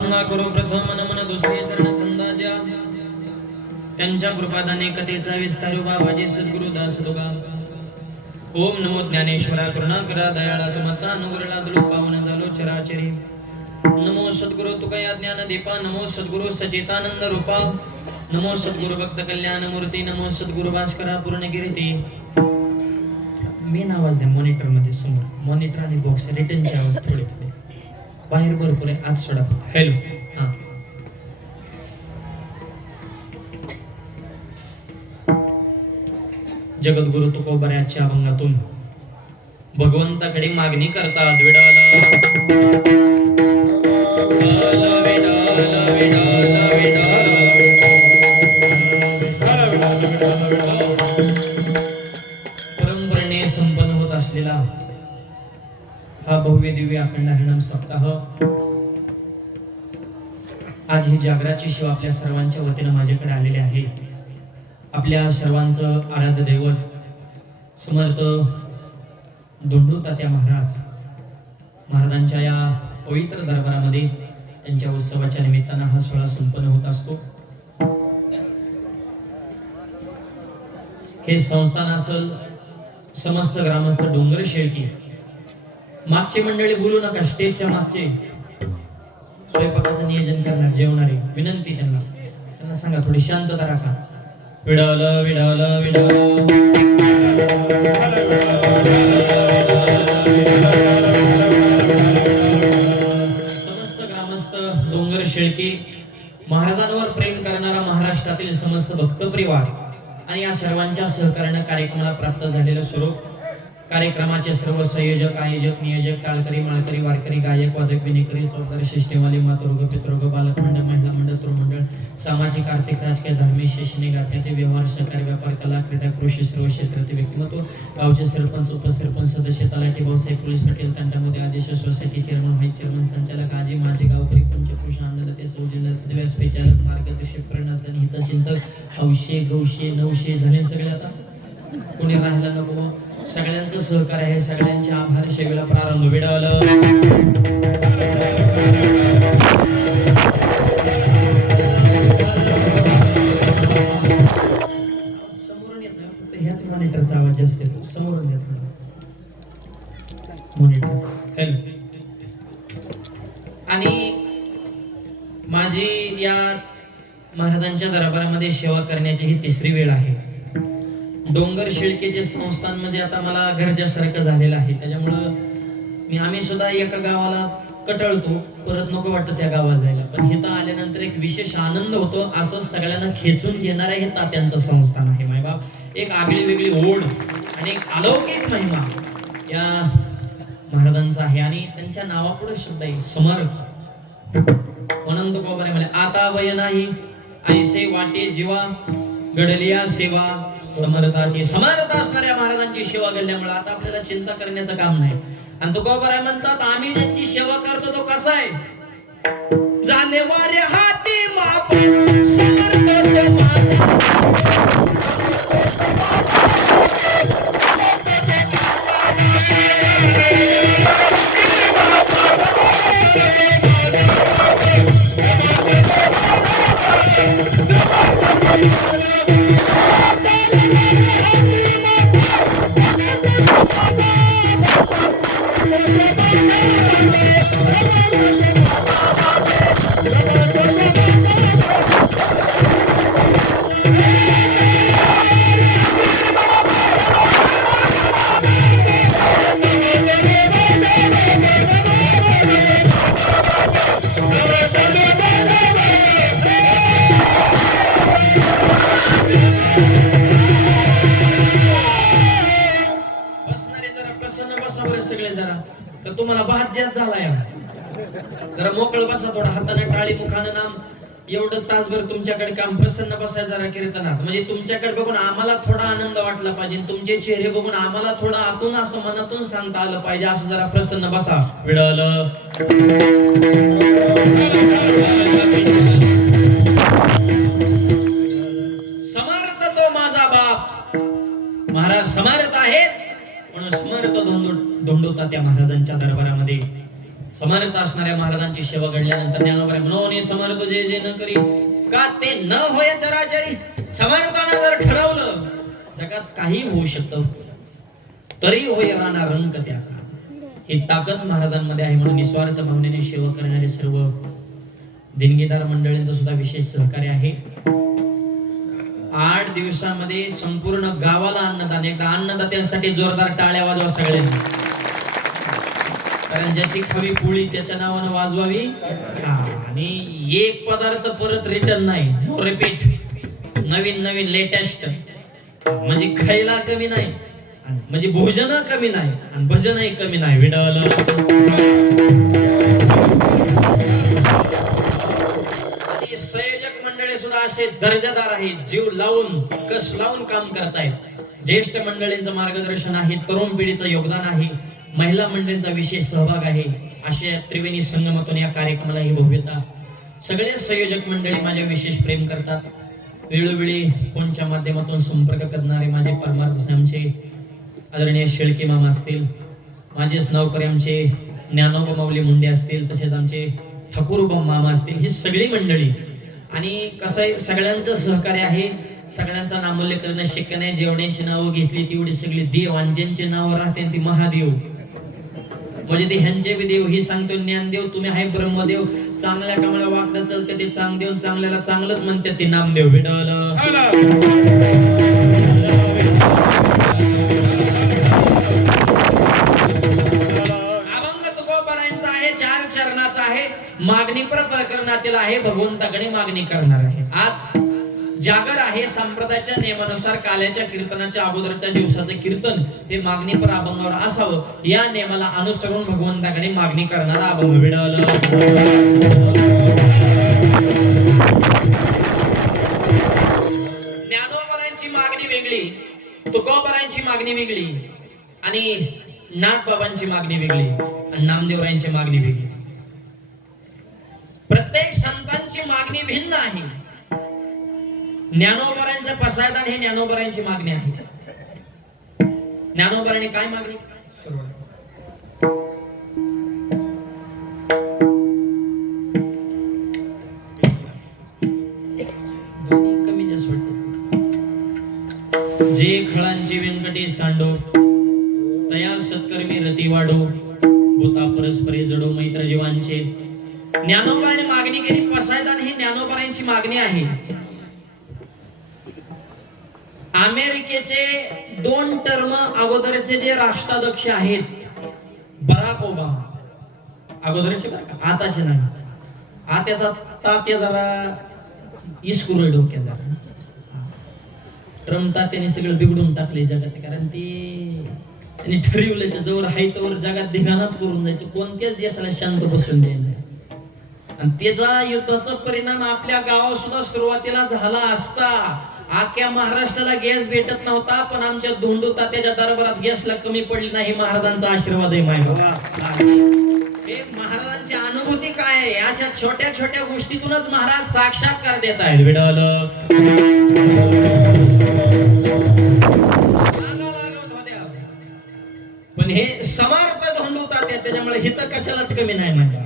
करो प्रथम नमन दुसरे चरण संदाजा त्यांच्या कृपादाने कथेचा विस्तारू बाबाजी सद्गुरु दास दोगा. ओम नमो ज्ञानेश्वरा करुणा करा दयाळा तुमचा अनुग्रला दळू पावन झालो चराचरी. नमो सद्गुरु तुकया ज्ञान दीपा. नमो सद्गुरु सचितानंद रूपा. नमो सद्गुरु भक्त कल्याण मूर्ती. नमो सद्गुरु भास्करा पूर्णगिरीती. मेन आवाज द्या मॉनिटर मध्ये समोर. मॉनिटर आणि बॉक्स रिटर्नची आवाज थोडी थोडी बाहेर भरपूर आहे आज सोडा. हॅलो हा जगद्गुरु तुकोबऱ्याच्या अभंगातून भगवंताकडे मागणी करतात. परंपरेने संपन्न होत असलेला हा भव्य दिव्य अखंड हरिनाम सप्ताह आज ही जागराची शिव आपल्या सर्वांच्या वतीने माझ्याकडे आलेले आहे. आपल्या सर्वांचं आराध्य दैवत समर्थ दोंडू तात्या महाराजांच्या या पवित्र दरबारामध्ये त्यांच्या उत्सवाच्या निमित्तानं हा सोहळा संपन्न होत असतो. हे संस्थान असल समस्त ग्रामस्थ डोंगर शेळकी मागचे मंडळी बोलू नका. स्टेजच्या मागचे स्वयंपाकाचं नियोजन करणार जेवणारे विनंती त्यांना सांगा थोडी शांतता राखा. विडावलं विडावलं विडावलं समस्त ग्रामस्थ डोंगर शेळकी महाराजांवर प्रेम करणारा महाराष्ट्रातील समस्त भक्त परिवार आणि या सर्वांच्या सहकार्याने कार्यक्रमाला प्राप्त झालेलं स्वरूप. कार्यक्रमाचे सर्व संयोजक आयोजक नियोजक टाळकरी माळकरी वारकरी गायक वादक विनेकरी चौधरी शिष्टेवाले मातृग पितृग बालक मंडळ महिला मंडळ तरुण मंडळ सामाजिक आर्थिक राजकीय धार्मिक शैक्षणिक अभ्यास व्यवहार सहकारी व्यापार कला क्रीडा कृषी सर्व क्षेत्रातील व्यक्तिमत्व गावचे सरपंच उपसरपंच सदस्य तलाठी भाऊसाहेब पोलीस पाटील तंटामध्ये आदेश सोसायटी चेअरमन व्हाईस चेअरमन संचालक आजी माझे गावकरी पंचकृष्ण अन्नदाते सौजिल्य चालक मार्गदर्शक प्रेरणास्थानी हितचिंतक हौशे गौशे नवशे झाले सगळे. आता कोणी राहायला नको. सगळ्यांचं सहकार्य आहे. सगळ्यांचे आभार. शेवेला प्रारंभ विडावलं समोरून येत फक्त ह्याच मॉनिटरचा आवाज जास्त येतो. समोरून येत मॉनिटरचा. हॅलो. आणि माझी या महाराजांच्या दरबारामध्ये सेवा करण्याची ही तिसरी वेळ आहे. डोंगर शेळकेचे संस्थान म्हणजे आता मला घरच्यासारखं झालेलं आहे. त्याच्यामुळं आम्ही सुद्धा एका गावाला कटाळतो परत नको वाटतं त्या गावात जायला. पण इथं आल्यानंतर एक विशेष आनंद होतो. असं सगळ्यांना खेचून घेणारं हे तात्यांचं संस्थान आहे. मायबाप एक आगळी वेगळी ओढ आणि एक अलौकिक महिमा या महाराजांचा आहे. आणि त्यांच्या नावापुढे शब्द आहे समर्थ. म्हणून तो कोबरे म्हणे आता वय नाही ऐसे वाटे जीवा घडलिया सेवा समर्थाची. समर्थ असणाऱ्या महाराजांची सेवा घडल्यामुळे आता आपल्याला चिंता करण्याचं काम नाही. आणि तुकोबाराय म्हणतात आम्ही ज्यांची सेवा करतो तो कसा आहे जाणे वारे हाती माप समर्थ तुम्हाला भाज्यात झालाय. जरा मोकळ बसा थोडा हाताने टाळी मुखानं नाम एवढं तासभर तुमच्याकडे काम प्रसन्न बसायचं जरा कीर्तनात. म्हणजे तुमच्याकडे बघून आम्हाला थोडा आनंद वाटला पाहिजे. तुमचे चेहरे बघून आम्हाला थोडं आतून असं मनातून सांगता आलं पाहिजे. असं जरा प्रसन्न बसा. विडवलं समर्थ तो माझा बाप महाराज समर्थ आहेत म्हणून स्मरतो धोंडू तात्या महाराजांच्या दरबारामध्ये समर्थ असणाऱ्या महाराजांची सेवा घडल्यानंतर ज्ञानोबा म्हणून समर्थ जे जे न करी का ते न होय चराचरी. समर्थानं जर ठरवलं जगात काही होऊ शकतं तरी होय राहणार रंक त्याचा. ही ताकद महाराजांमध्ये आहे. म्हणून निस्वार्थ भावनेने सेवा करणारे सर्व देणगीदार मंडळींचं सुद्धा विशेष सहकार्य आहे. 8 दिवसामध्ये संपूर्ण गावाला अन्नदान. एकदा अन्नदात्यांसाठी जोरदार टाळ्या वाजवा सगळ्यांनी. कारण ज्याची खवी पोळी त्याच्या नावानं वाजवावी. आणि एक पदार्थ परत रिटर्न नाही. No repeat. नवीन नवीन लेटेस्ट. म्हणजे खायला कमी नाही म्हणजे भोजन कमी नाही आणि भजनही कमी नाही. विडवलं संयोजक मंडळी सुद्धा असे दर्जादार आहेत. जीव लावून कस लावून काम करतायत. ज्येष्ठ मंडळींचं मार्गदर्शन आहे. तरुण पिढीचं योगदान आहे. महिला मंडळींचा विशेष सहभाग आहे. अशा त्रिवेणी संगमातून या कार्याक्रमाला ही भव्यता. सगळे संयोजक मंडळी माझे विशेष प्रेम करतात. वेळोवेळी फोनच्या माध्यमातून संपर्क करणारे माझे परमार्थ आमचे आदरणीय शेळके मामा असतील, माझेच नौकरी आमचे ज्ञानोबा माऊली मुंडे असतील, तसेच आमचे ठाकूरबा मामा असतील, ही सगळी मंडळी. आणि कसं आहे सगळ्यांचं सहकार्य आहे. सगळ्यांचा नामोल्लेख करणं शक्य नाही. जेवढ्यांची नावं घेतली तेवढी सगळी देव आणि ज्यांची नावं राहते ती महादेव. म्हणजे ते ह्यांचे बी देव. ही सांगतो ज्ञानदेव तुम्ही आहे ब्रह्मदेव. चांगल्या कामाला वागणं चालते ते चांगदेव. चांगल्याला चांगलंच म्हणतात ते नामदेव. भेटलं मागणी प्रकरणातील आहे. भगवंताकडे मागणी करणार आहे. आज जागर आहे. संप्रदायाच्या नियमानुसार काल्याच्या कीर्तनाच्या अगोदरच्या दिवसाचं कीर्तन हे मागणी पर अभंगावर असावं. या नियमाला अनुसरून भगवंताकडे मागणी करणारा अभंग. विडवलं ज्ञानोबरांची मागणी वेगळी, तुकोबरांची मागणी वेगळी आणि नाथबाबांची मागणी वेगळी आणि नामदेवरांची मागणी वेगळी. प्रत्येक संतांची मागणी भिन्न आहे. ज्ञानोबरांचं पसायदान हे ज्ञानोबरांची मागणी आहे. ज्ञानोबरांनी काय मागणी कमी जास्त वाटत. जे खळांची व्यंकटे सांडो तया सत्कर्मी रती वाढो भूता परस्परे जडो मैत्र जीवांचे. ज्ञानोबाने मागणी केली. पसायदान ही ज्ञानोबारांची मागणी आहे. अमेरिकेचे 2 टर्म अगोदरचे जे राष्ट्राध्यक्ष आहेत बराक ओबामा, अगोदरचे बरं का, आताचे नाही. आताचा तात्या जरा इस्कुरे डोक्या जरा. ट्रम्प तात्याने सगळं बिघडून टाकले जगात. कारण त्यांनी ठरवलं जवळ हायतवर जगात धिगाणाच करून जायचं. कोणत्याच देशाला शांत बसून द्यायला. आणि त्याचा युद्धाचा परिणाम आपल्या गावात सुद्धा सुरुवातीला झाला असता. आख्या महाराष्ट्राला गॅस भेटत नव्हता पण आमच्या धोंडू तात्याच्या दरबारात गॅसला कमी पडली नाही. महाराजांचा आशीर्वाद आहे. हे महाराजांची अनुभूती काय आहे. अशा छोट्या छोट्या गोष्टीतूनच महाराज साक्षात्कार देत आहेत. विडवलं पण हे समर्थ धोंडू तात्या त्याच्यामुळे हित कशालाच कमी नाही.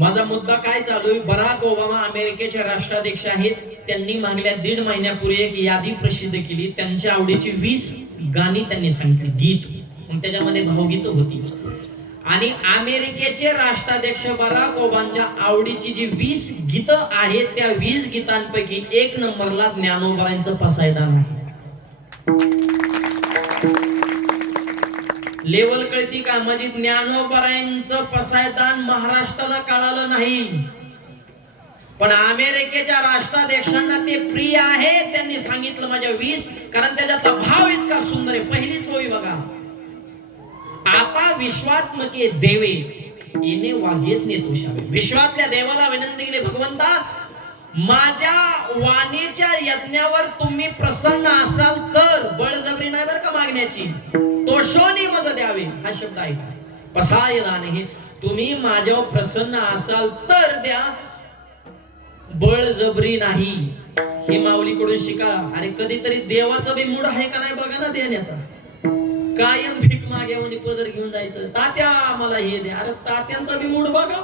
माझा मुद्दा काय चालू आहे. बराक ओबामा अमेरिकेचे राष्ट्राध्यक्ष आहेत. त्यांनी मागल्या 1.5 महिन्यापूर्वी एक यादी प्रसिद्ध केली. त्यांच्या आवडीची 20 गाणी त्यांनी सांगितली. गीत मग त्याच्यामध्ये भावगीत होती. आणि अमेरिकेचे राष्ट्राध्यक्ष बराक ओबामांच्या आवडीची जी 20 गीतं आहेत त्या 20 गीतांपैकी 1 नंबरला ज्ञानोबरांचं पसायदान आहे. लेवल कळती का. म्हणजे ज्ञानोबरांचं पसायदान महाराष्ट्राला कळालं नाही पण अमेरिकेच्या राष्ट्राध्यक्षांना ते प्रिय आहे. त्यांनी सांगितलं माझ्या 20 कारण त्याच्यातला भाव इतका सुंदर आहे. पहिली चोळी बघा. आता विश्वात्मके देवे येणे वागेत नेतोषावे. विश्वातल्या देवाला विनंती केली भगवंता माझ्या वाणीच्या यज्ञावर तुम्ही प्रसन्न असाल तर. बळजबरी नाही बरं का मागण्याची. तोषोनी मज द्यावे हा शब्द आहे. पसायला नाही. तुम्ही माझ्यावर प्रसन्न असाल तर द्या. बळजबरी नाही. हे माऊलीकडून शिका. आणि कधीतरी देवाचा बी मूड आहे का नाही बघा ना देण्याचा. कायम भीक माग्यावर पदर घेऊन जायचं, तात्या मला हे द्या. अरे तात्यांचा बी मूड बघा,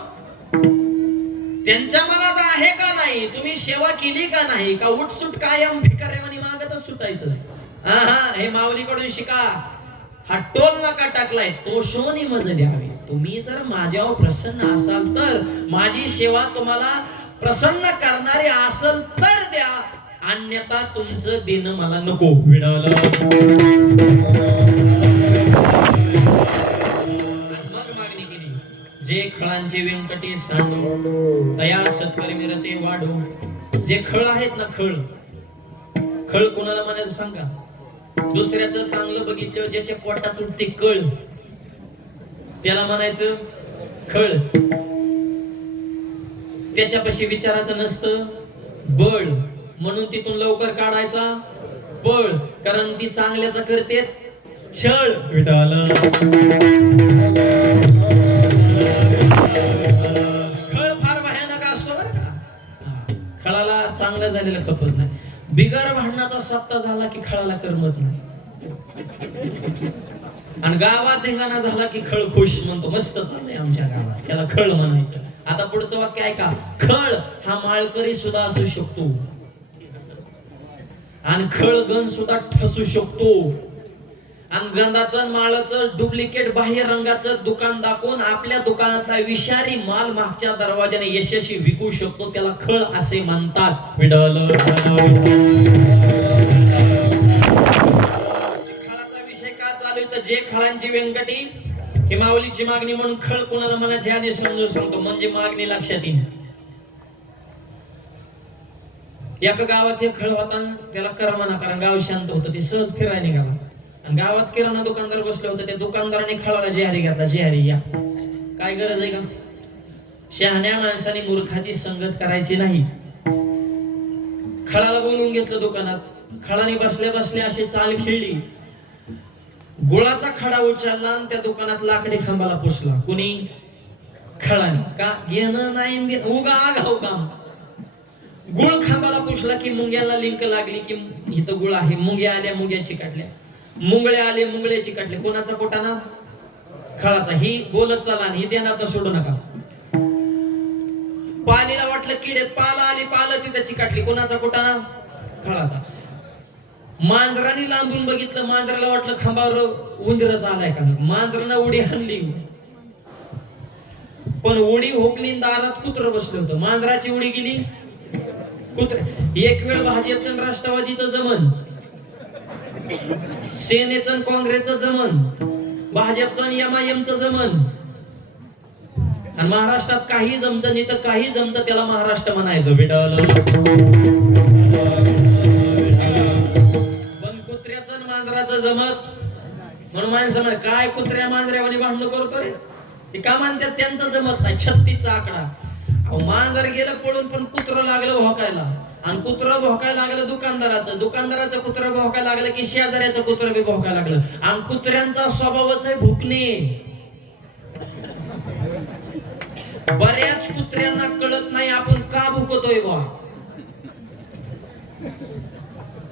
त्यांच्या मनात आहे का नाही, तुम्ही सेवा केली का नाही, का उठसूट कायम भिकाऱ्यावानी मागतच सुटायचं. हे माऊलीकडून शिका. हा टोल नका टाकलाय, तो शोनी मज द्यावी. तुम्ही जर माझ्यावर प्रसन्न असाल तर, माझी सेवा तुम्हाला प्रसन्न करणारी असेल तर द्या, अन्यथा तुमचं देणं मला नको. विडाला मग मागणी केली. जे खळांचे व्यंकटी सांडू, तया सत्कर्मी रते वाढू. जे खळ आहेत ना, खळ खळ कोणाला म्हणायचं सांगा. दुसऱ्याचं चांगलं बघितलं, ज्याच्या पोटात उठते कळ, त्याला म्हणायचं खळ. त्याच्यापाशी विचाराचं नसतं बळ, म्हणून तिथून लवकर काढायचा पळ, कारण ती चांगल्याचा करते छळ. विठाला खळ फार भयानक असतो बरं का. खळाला चांगलं झालेलं खपत नाही. बिगर भांडणाचा सप्ताह झाला की खळाला करमत नाही. आणि गावात धिंगाणा झाला की खळ खुश म्हणतो, मस्त चाललंय आमच्या गावात, त्याला खळ म्हणायचं. आता पुढचं वाक्य ऐका. खळ हा माळकरी सुद्धा असू शकतो, आणि खळ गण सुद्धा ठसू शकतो. आणि गंधाचं माळाचं डुप्लिकेट बाह्य रंगाचं दुकान दाखवून आपल्या दुकानातला विषारी माल मागच्या दरवाजाने यशस्वी विकू शकतो, त्याला खळ असे म्हणतात. खळाचा विषय का चालू आहे तर, जे खळांची व्यंकटी ही माऊलीची मागणी म्हणून खळ कोणाला म्हणायचे आधी समजून सांगतो, म्हणजे मागणी लक्षात येईल. एका गावात हे खळ होता, त्याला करमाना, कारण गाव शांत होतं, ते सहज फिरायला निघाला. आणि गावात किराणा दुकानदार बसले होते, त्या दुकानदाराने खळाला जेहारी घातला. जेहारी या, काय गरज आहे का? शहाण्या माणसाने मूर्खाची संगत करायची नाही. खळाला बोलून घेतलं दुकानात. खळाने बसल्या बसल्या अशी चाल खेळली, गुळाचा खडा उचलला आणि त्या दुकानात लाकडी खांबाला पुसला. कुणी? खळाने. का? घेणं नाही, उगा आगाऊ काम. गुळ खांबाला पुसला की मुंग्याला लिंक लागली की इथं गुळ आहे. मुंग्या आल्या, मुंग्या चिकाटल्या. मुंगळे आले, मुंगळे चिकाटले. कोणाचा कोटाना? खळाचा. ही बोलत चला, ही देणार तर सोडू नका. पालीला वाटलं किडेत, पाला आली, पालं तिथं चिकाटली. कोणाचा कोटाना? खळाचा. मांजराने लांबून बघितलं, मांजराला वाटलं खांबावर उंदीरच आलाय का. मांजरानं उडी हाणली, पण उडी होकली, दारात कुत्र बसलं होतं. मांजराची उडी गेली, कुत्रे. एक वेळ भाजपचं राष्ट्रवादीचं जमन, सेनेचं काँग्रेसचं जमन, भाजपचं एमआयएमचं जमन, आणि महाराष्ट्रात काही जमतं नाही तर काही जमतं, त्याला महाराष्ट्र म्हणायचं. बेटाला पण कुत्र्याचं मांजराचं जमत, म्हणून माणसं म्हणे काय कुत्र्या मांजऱ्यावानी भांडण करतो रे. ते का म्हणतात? त्यांचं जमत नाही. 36चा आकडा. मांजर गेलं पळून, पण कुत्र लागलं भोकायला, आणि कुत्र भोकायला लागलं दुकानदाराचं. दुकानदाराचं कुत्र भोकायला लागलं की शेजाऱ्याचं कुत्र बी भोकायला लागलं. आणि कुत्र्यांचा स्वभावच आहे भुकणे. बऱ्याच कुत्र्यांना कळत नाही आपण का भुकतोय बा.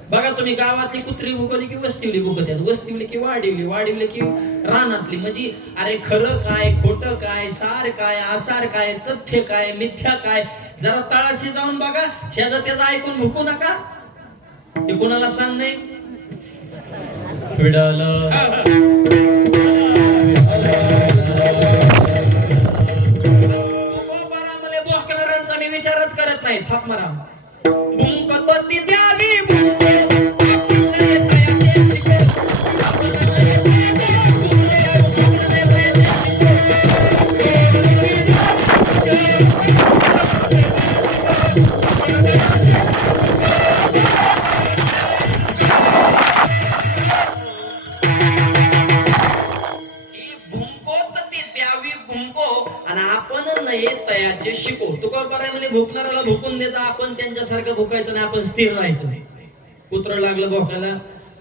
बघा तुम्ही, गावातली कुत्री भुकवली की वस्तीवली भुकत्यात, वस्तीवली की वाढीवली, वाढीवली की रानातली. म्हणजे अरे खरं काय, खोटं काय, सार काय, आसार काय, तथ्य काय, मिथ्या काय, जरा तळाशी जाऊन बघा. ह्याचं त्याचं ऐकून भुकू नका. हे कोणाला सांग नाही. भोकणाऱ्यांचा मी विचारच करत नाही. थाप मारा. भुंकती द्यावी शिको. तुका कराय म्हणे भुकणाऱ्याला भुकून देता, आपण त्यांच्यासारखं भुकायचं नाही, आपण स्थिर राहायचं नाही. कुत्र लागलं भोकायला,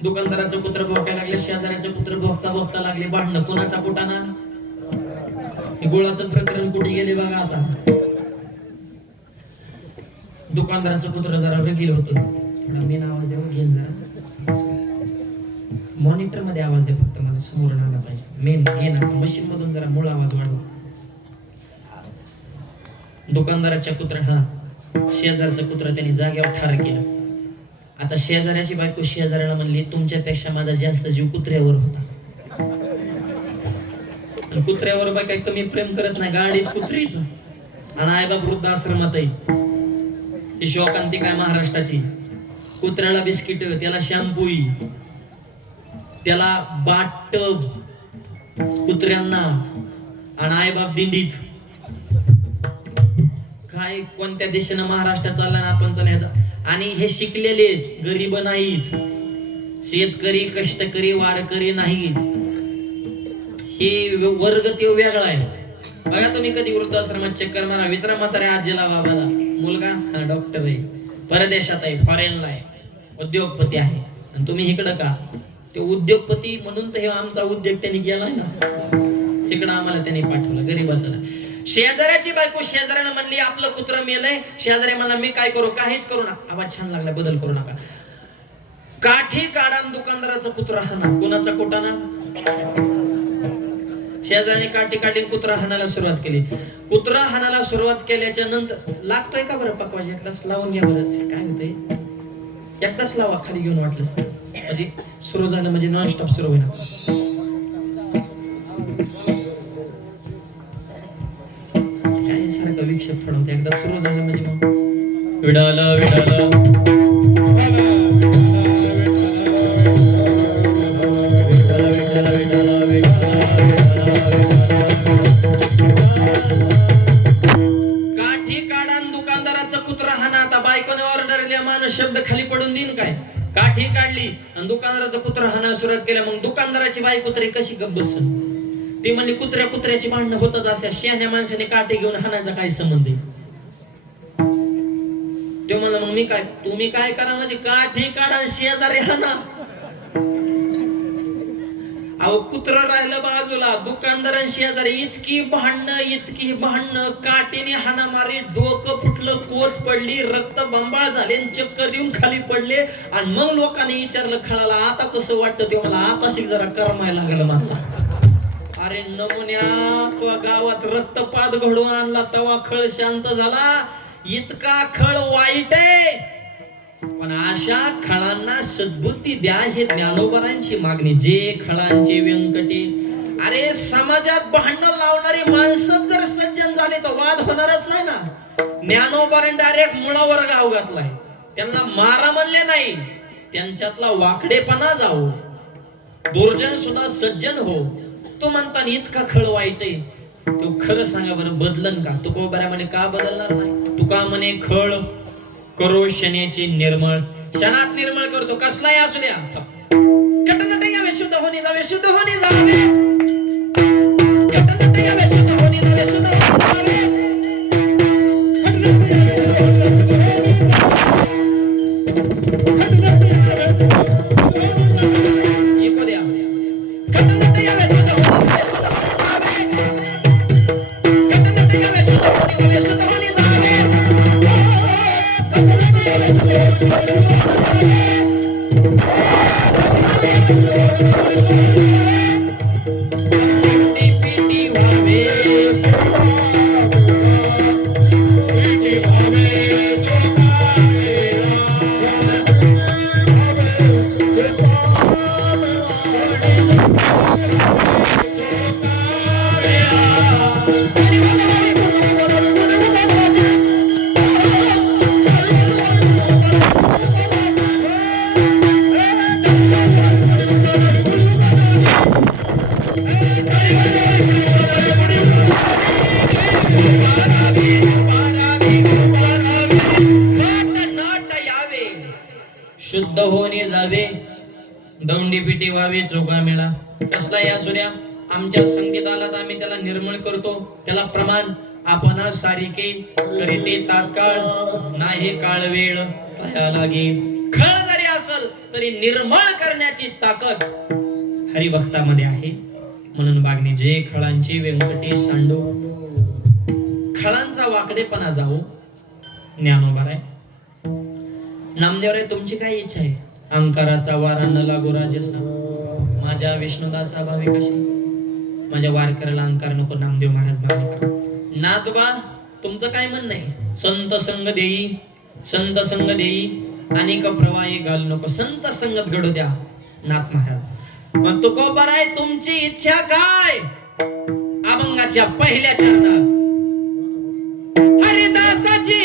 दुकानदाराचं कुत्र भोकायला लागलं, शेजाऱ्याचं कुत्र भोकता भोकता लागले भांडणं. कोणाचा कुटाना? गोळाचं प्रकरण कुठे गेले बघा आता. दुकानदाराचं कुत्र जरा रगील होतं. थोडा मेन आवाज द्या, घेऊन जरा मॉनिटर मध्ये आवाज द्या फक्त मला. मला समोर आला पाहिजे. मेन असं मशीन मधून जरा मूळ आवाज वाढवा. दुकानदाराच्या कुत्र्यानं शेजारचं कुत्र त्यांनी जाग्यावर ठार केलं. आता शेजाऱ्याची बायको शेजाऱ्याला म्हणली, तुमच्यापेक्षा माझा जास्त जीव कुत्र्यावर होता. कुत्र्यावर बाय काही कमी प्रेम करत नाही. गाडीत कुत्री आणि आईबाप वृद्धाश्रमात आहे. ही शोकांती काय महाराष्ट्राची. कुत्र्याला बिस्किट, त्याला शॅम्पूई, त्याला बाटब कुत्र्यांना, आणि आईबाप दिंडीत. काय कोणत्या दिशेनं महाराष्ट्र चालला ना आपण चालायचा. आणि हे शिकलेले गरीब नाहीत, शेतकरी कष्टकरी वारकरी नाहीत. हे वर्ग ते वेगळा आहे. बघा तुम्ही कधी वृद्धाश्रमात चक्कर मारा, विचारा म्हाताऱ्या आजीला बाबाला. मुलगा डॉक्टर आहे, परदेशात आहे, फॉरेनला आहे, उद्योगपती आहे, आणि तुम्ही इकडं का? ते उद्योगपती म्हणून तर हे आमचा उद्योग त्यांनी केलाय ना, इकडं आम्हाला त्यांनी पाठवलं गरीबाचा. शेजाऱ्याची बायको शेजाऱ्याला म्हणली, आपलं कुत्र मेलंय. शेजारी म्हणला, मी काय करू? काहीच करू नका. आवाज छान लागला, बदल करू नका. काठी काढा, दुकानदाराचा कुत्रा हाना. कोणाचा कोटाना? शेजाऱ्याने काठी काढली, कुत्रा हाणायला सुरुवात केली. कुत्रा हाणायला सुरुवात केल्याच्या नंतर लागतोय का बरं पकवाज? एकदाच लावून घ्या बरं. काय होतंय? एकदाच लावा, खाली घेऊन वाटलंच म्हणजे सुरू झालं म्हणजे नॉनस्टॉप सुरू होईल. काय सारखं विक्षेप थोडं होतं. एकदा सुरू झालं म्हणजे मग विडाला शब्द खाली पडून देईन काय? काठी काढली आणि दुकानदाराचा कुत्रा हाणायला सुरुवात केल्या. मग दुकानदाराची बायको तरी कशी गप्प बसन? ती म्हणली, कुत्र्याची भांडणं होतच अशा शहाण्या माणसाने काठी घेऊन हाणायचा काय संबंध आहे? ते म्हणलं, मग मी काय? तुम्ही काय करा म्हणजे काठी काढा, शेजारी हाना. अहो कुत्र राहिलं बाजूला, दुकानदार शेजारी इतकी भांडणं, काटेने हाणामारी, डोकं फुटलं, कोच पडली, रक्त बंबाळ झाले, चक्कर देऊन खाली पडले. आणि मग लोकांनी विचारलं खळाला, आता कसं वाटतं? ते मला आता शिक जरा करमायला लागलं मला. अरे नमुन्या, तो गावात रक्तपात घडवून आणला तेव्हा खळ शांत झाला. इतका खळ वाईट आहे, पण अशा खळांना सद्बुद्धी द्या, हे ज्ञानोबरांची मागणी. जे खळांचे व्यंकटी. अरे समाजात भांडण लावणारी माणसं जर सज्जन झाले तर वाद होणारच नाही ना. ज्ञानोबरांनी डायरेक्ट मुळावर गाव घातलाय. त्यांना मारा म्हणले नाही, त्यांच्यातला वाकडेपणा जाऊ. दुर्जन सुद्धा सज्जन हो. तो म्हणता इतका खळ वाईट आहे, तो खरं सांगा बरं, बदलन का? तुकोबरा म्हणे का बदलणार नाही? तुका म्हणे खळ करो शनेची निर्मळ. क्षणात निर्मळ करतो, कसलाही असू द्या. कटनट यावे, शुद्ध होणे जावे, शुद्ध होणे जावे. कटनट यावे, शुद्ध होणे जावे, शुद्ध होणे जावे. एको द्या. कटनट यावे, शुद्ध होणे जावे, शुद्ध होणे जावे. कटनट यावे, शुद्ध होणे जावे, शुद्ध होणे जावे. शुद्ध होणे जावे, दौंडी पिटी व्हावे, चोगा मेळा. कसलाही असू द्या, आमच्या संगीत आला तर आम्ही त्याला निर्मळ करतो. त्याला प्रमाण आपण सारिके करीते तात्काळ, नाही काळ वेळ तया लागे. खळ जरी असल तरी निर्मळ करण्याची ताकद हरिभक्तामध्ये आहे. म्हणून बागणी जे खळांची व्यंकटी सांडो, खळांचा वाकडेपणा जाऊ. ज्ञानोबा आहे, नामदेव रे, तुमची काय इच्छा आहे? अंकाराचा वारा न लागो राजसा, माझ्या विष्णुदासा भावी कशी, माझ्या वारकऱ्याला अंकार नको नामदेव महाराज मागणी. नाथबा तुमचं काय म्हणणं आहे? संत संग देई, संत संग देई, अनेक प्रवाही घाल नको, संत संगत घडू द्या नाथ महाराज. मग तुकोबर आहे, तुमची इच्छा काय? अभंगाच्या पहिल्या चरणात हरिदासाची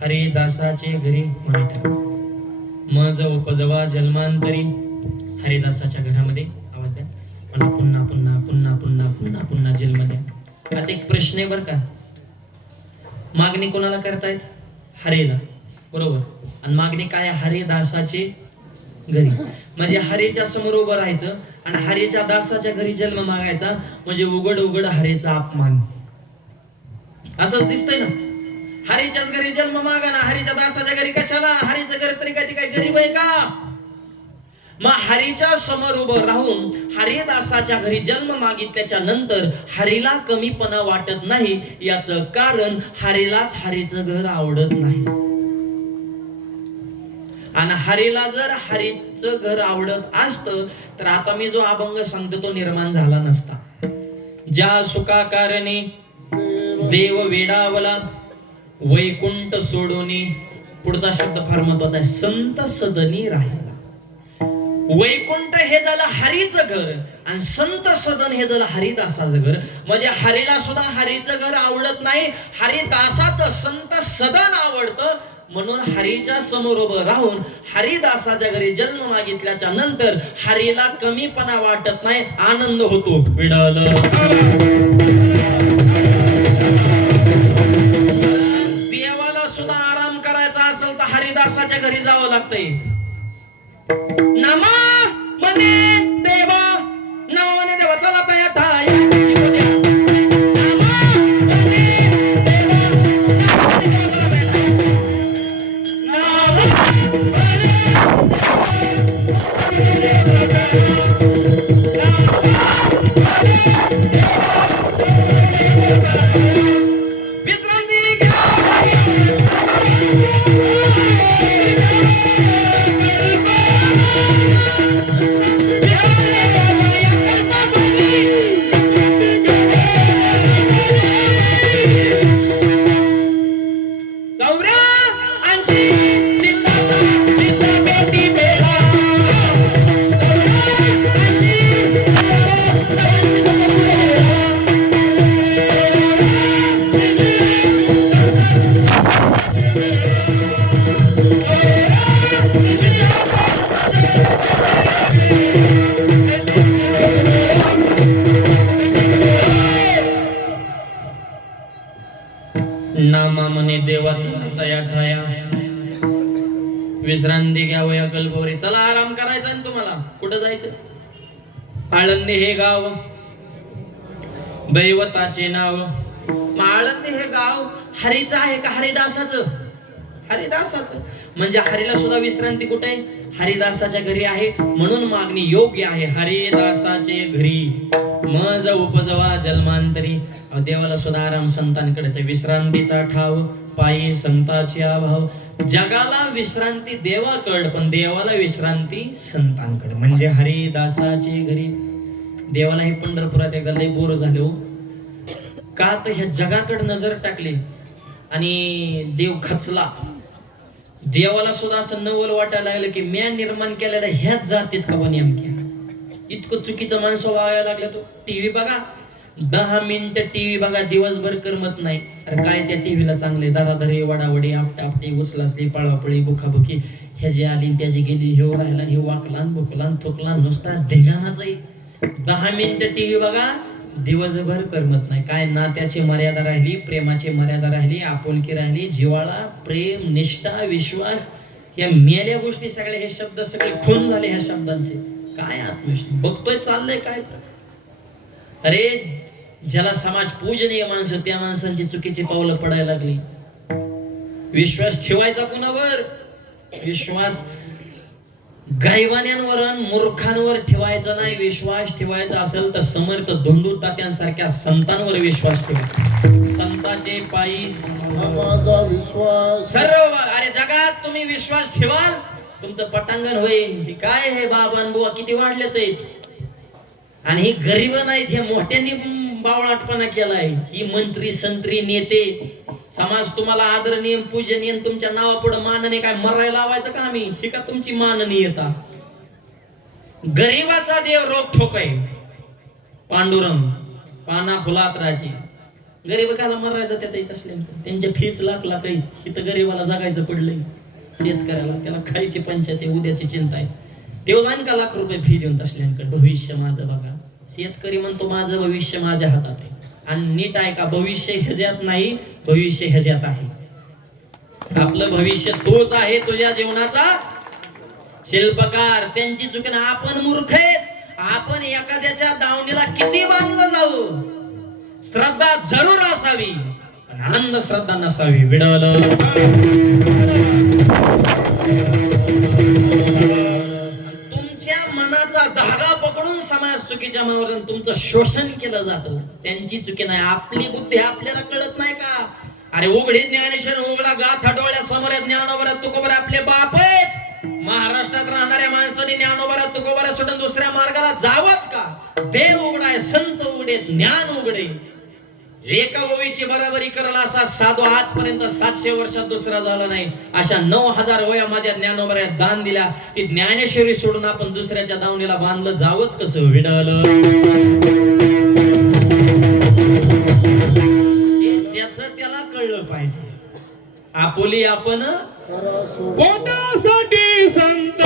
हरिदासाचे घरी म्हणता मज उपजवा जन्मांतरी. हरिदासाच्या घरामध्ये आवाज द्या, मला पुन्हा पुन्हा पुन्हा पुन्हा पुन्हा पुन्हा जन्म द्या. आता एक प्रश्न आहे बर का, मागणी कोणाला करतायत? हरेला, बरोबर. आणि मागणी काय? हरिदासाचे घरी. म्हणजे हरेच्या समोर उभं राहायचं आणि हरेच्या दासाच्या घरी जन्म मागायचा, म्हणजे उघड उघड हरेचा अपमान. असंच दिसतंय ना. हरीच्याच घरी जन्म मागा ना, हरीच्या दासाच्या घरी कशाला? हरीचं घर तरी काय गरीब आहे का? मग हरीच्या समोर उभं राहून हरिदासाच्या घरी जन्म मागितल्याच्या नंतर हरीला कमीपणा वाटत नाही. याचं कारण हरीलाच हरीचं घर आवडत नाही. आणि हरीला जर हरीचं घर आवडत असतं तर आता मी जो अभंग सांगतो तो निर्माण झाला नसता. ज्या सुखाकारणे देव वेडावला, वैकुंठ सोडोनी. पुढचा शब्द फार महत्वाचा आहे, संत सदनी राहिला. वैकुंठ हे झालं हरीचं घर आणि संत सदन हे झालं हरिदासाचं घर. म्हणजे हरीला सुद्धा हरीचं घर आवडत नाही, हरिदासाचं संत सदन आवडतं. म्हणून हरीच्या समोर उभं राहून हरिदासाच्या घरी जन्म मागितल्याच्या नंतर हरीला कमीपणा वाटत नाही, आनंद होतो. विडाल हरिदासाच्या घरी जावं लागतंय. नामा म्हणे देवा, नामा म्हणे देवा, चला तया ठाय Yeah. नामा म्हणे देवाचा तया ठाया, विश्रांती घ्यावं या कल्पवरी. चला आराम करायचा ना तुम्हाला. कुठं जायचं? आळंदी हे गाव दैवताचे नाव. मग आळंदी हे गाव हरीचं आहे का हरिदासाचं? हरिदासाचं. म्हणजे हरीला सुद्धा विश्रांती कुठे आहे? हरिदासाच्या घरी आहे. म्हणून मागणी योग्य आहे. हरिदासाचे घरी मज उपजवा जन्मांतरी. देवाला सुद्धा आराम संतांकडेच. विश्रांतीचा ठाव पायी संताची अभाव. जगाला विश्रांती देवाकड, पण देवाला विश्रांती संतांकडे. म्हणजे हरिदासाचे घरी. देवाला हे पंढरपुरात एकदा लय बोर झाले हो. का तर ह्या जगाकडे नजर टाकली आणि देव खचला. देवाला सुद्धा असं नवल वाटायला लागलं की म्या निर्माण केलेल्या ह्याच जातीत का नेमक्या. इतकं चुकीचं माणसं व्हायला लागलं. तो टीव्ही बघा, 10 मिनिटं टीव्ही बघा, दिवसभर करमत नाही. अरे काय त्या टीव्हीला चांगले दादाधरी वडावडी आपटापटी उचलासली पळापळी बुखाबुकी, ह्याची आली त्याची गेली, हे राहिला हे वाकलान बुकलान थुकलान नुसता ढेगाणाच. 10 मिनिटं टीव्ही बघा, दिवसभर करमत नाही. काय नात्याची मर्यादा राहिली, प्रेमाची मर्यादा राहिली, आपुलकी राहिली, जिव्हाळा, प्रेम, निष्ठा, विश्वास, या मेल्या गोष्टी सगळे, हे शब्द सगळे खून झाले ह्या शब्दांचे. काय आत्मविश्वास बघतोय चाललंय काय. अरे ज्याला समाज पूजनीय माणसं, त्या माणसांची चुकीची पावलं पडायला लागली. विश्वास ठेवायचा कुणावर? विश्वास गायवान्यांवर मूर्खांवर ठेवायचा नाही. विश्वास ठेवायचा असेल तर समर्थ धोंडू तात्यांसारख्या संतांवर विश्वास ठेवा. संताचे पायी माझा विश्वास सर्व. अरे जगात तुम्ही विश्वास ठेवाल तुमचं पटांगण होईल. हे काय हे बाबान बुवा किती वाढले ते. आणि ही गरीब नाहीत, हे मोठ्यांनी बावळाटपणा केलाय. ही मंत्री संत्री नेते समाज तुम्हाला आदरणीय पूजनीय तुमच्या नावापुढे मानणे काय मरायला लावायचं का आम्ही? ही का तुमची माननीयता? गरीबाचा देव रोग ठोकाय पांडुरंग पाना फुलात राजी. गरीब काला मरायचं त्यात येत असले त्यांच्या फीच लाख इथं गरीबाला जगायचं पडलंय. शेतकऱ्याला त्याला खायची पंचायत आहे, उद्याची चिंता आहे. देव जाईन का लाख रुपये फी देऊन तसल्यांकडे? भविष्य माझं बघा. शेतकरी म्हणतो माझं भविष्य माझ्या हातात आहे. आणि नीट आहे का? भविष्य ह्याच्यात नाही, भविष्य ह्याच्यात आहे. आपलं भविष्य तोच आहे तुझ्या जीवनाचा शिल्पकार. त्यांची चुकी ना. आपण मूर्ख आहेत. आपण एखाद्याच्या दावणीला किती बांधलं जाऊ. श्रद्धा जरूर असावी पण अंधश्रद्धा नसावी. विडाल तुमच्या मनाचा धागा पकडून समाज चुकीच्या मार्गाने तुमचं शोषण केलं जातं. त्यांची चुकी नाही, आपली बुद्धी आपल्याला कळत नाही का? अरे उघडी ज्ञानेश्वर उघडा गाथा डोळ्यासमोर ज्ञानोबा तुकोबा आपले बाप आहेत. महाराष्ट्रात राहणाऱ्या माणसाने ज्ञानोबा तुकोबा सोडून दुसऱ्या मार्गाला जावंच का? देव उघडाय, संत उघडे, ज्ञान उघडे. एका ओवीची बराबरी करला असा साधू आजपर्यंत 700 वर्षात दुसरा झाला नाही. अशा 9000 वया माझ्या ज्ञानोबा दान दिल्या. ती ज्ञानेश्वरी सोडून आपण दुसऱ्याच्या दावणीला बांधलं जावंच कसं? विडाल ज्याचं त्याला कळलं पाहिजे. आपोली आपण पोटासाठी संत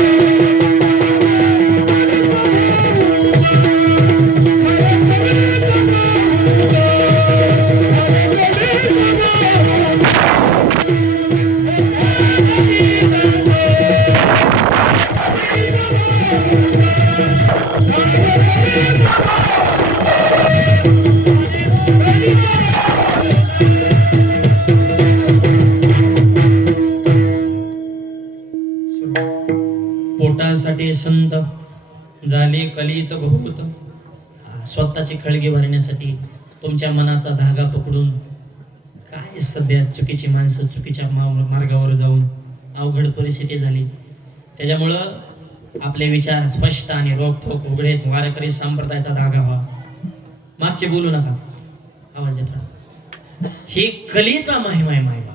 पोटासाठी संत झाले कलित बहुत. स्वतःची खळगी भरण्यासाठी तुमच्या मनाचा धागा पकडून काय सध्या चुकीची माणसं चुकीच्या मार्गावर जाऊन अवघड परिस्थिती झाली. त्याच्यामुळं आपले विचार स्पष्ट आणि रोखोक उघडेत. वारकरी संप्रदायाचा धागा व्हा. मागचे बोलू नका, आवाज देत राहा. हे कलीचा महिमा आहे. मायबा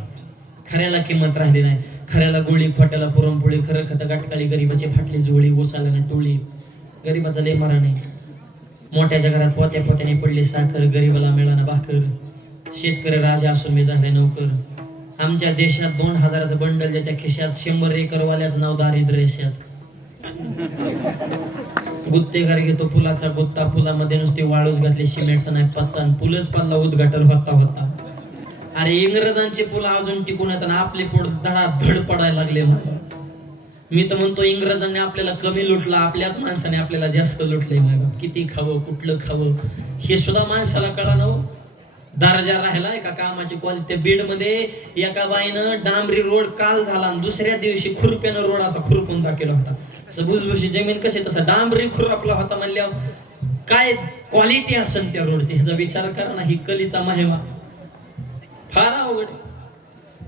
खऱ्याला किंमत राहिली नाही. खऱ्याला गोळी, खोट्याला पुरणपोळी, खरं खत गाठकाळी, गरीबाची फाटली जोळी, ओसाला नाही टोळी. गरीबाचा लय मरा नाही. मोठ्याच्या घरात पोत्या पोत्याने पडली साखर, गरीबाला मिळाना भाकर. शेतकरी राजा असून मी झाले नोकर. आमच्या देशात 2000चं बंडल, ज्याच्या खिशात 100 एकरवाल्याच नाव दारिद्र्य रेषात. गुत्तेगार घेतो पुलाचा गुत्ता, पुलामध्ये नुसती वाळूच घातली, सिमेंटचा नाही पत्ता. पुलच पल्ला उद्घाटन होता होता. अरे इंग्रजांचे पूल अजून टिकून आहेत आणि आपले पोट धड पडायला लागले मला. मी तर म्हणतो इंग्रजांनी आपल्याला कमी लुटला, आपल्याच माणसाने आपल्याला जास्त लुटले. मग किती खावं, कुठलं खावं हे सुद्धा माणसाला कळा ना. दर्जा राहिलाय का कामाची क्वालिटी. बीड मध्ये एका बाईनं डांबरी रोड काल झाला आणि दुसऱ्या दिवशी खुरप्यानं रोड असा खुरपून दाखवला होता. असं भुसभुशी जमीन कशी तसा डांबरी खुरपला होता म्हणल्यावर काय क्वालिटी असेल त्या रोडची ह्याचा विचार करा ना. ही कलीचा महिमा फार अवघड.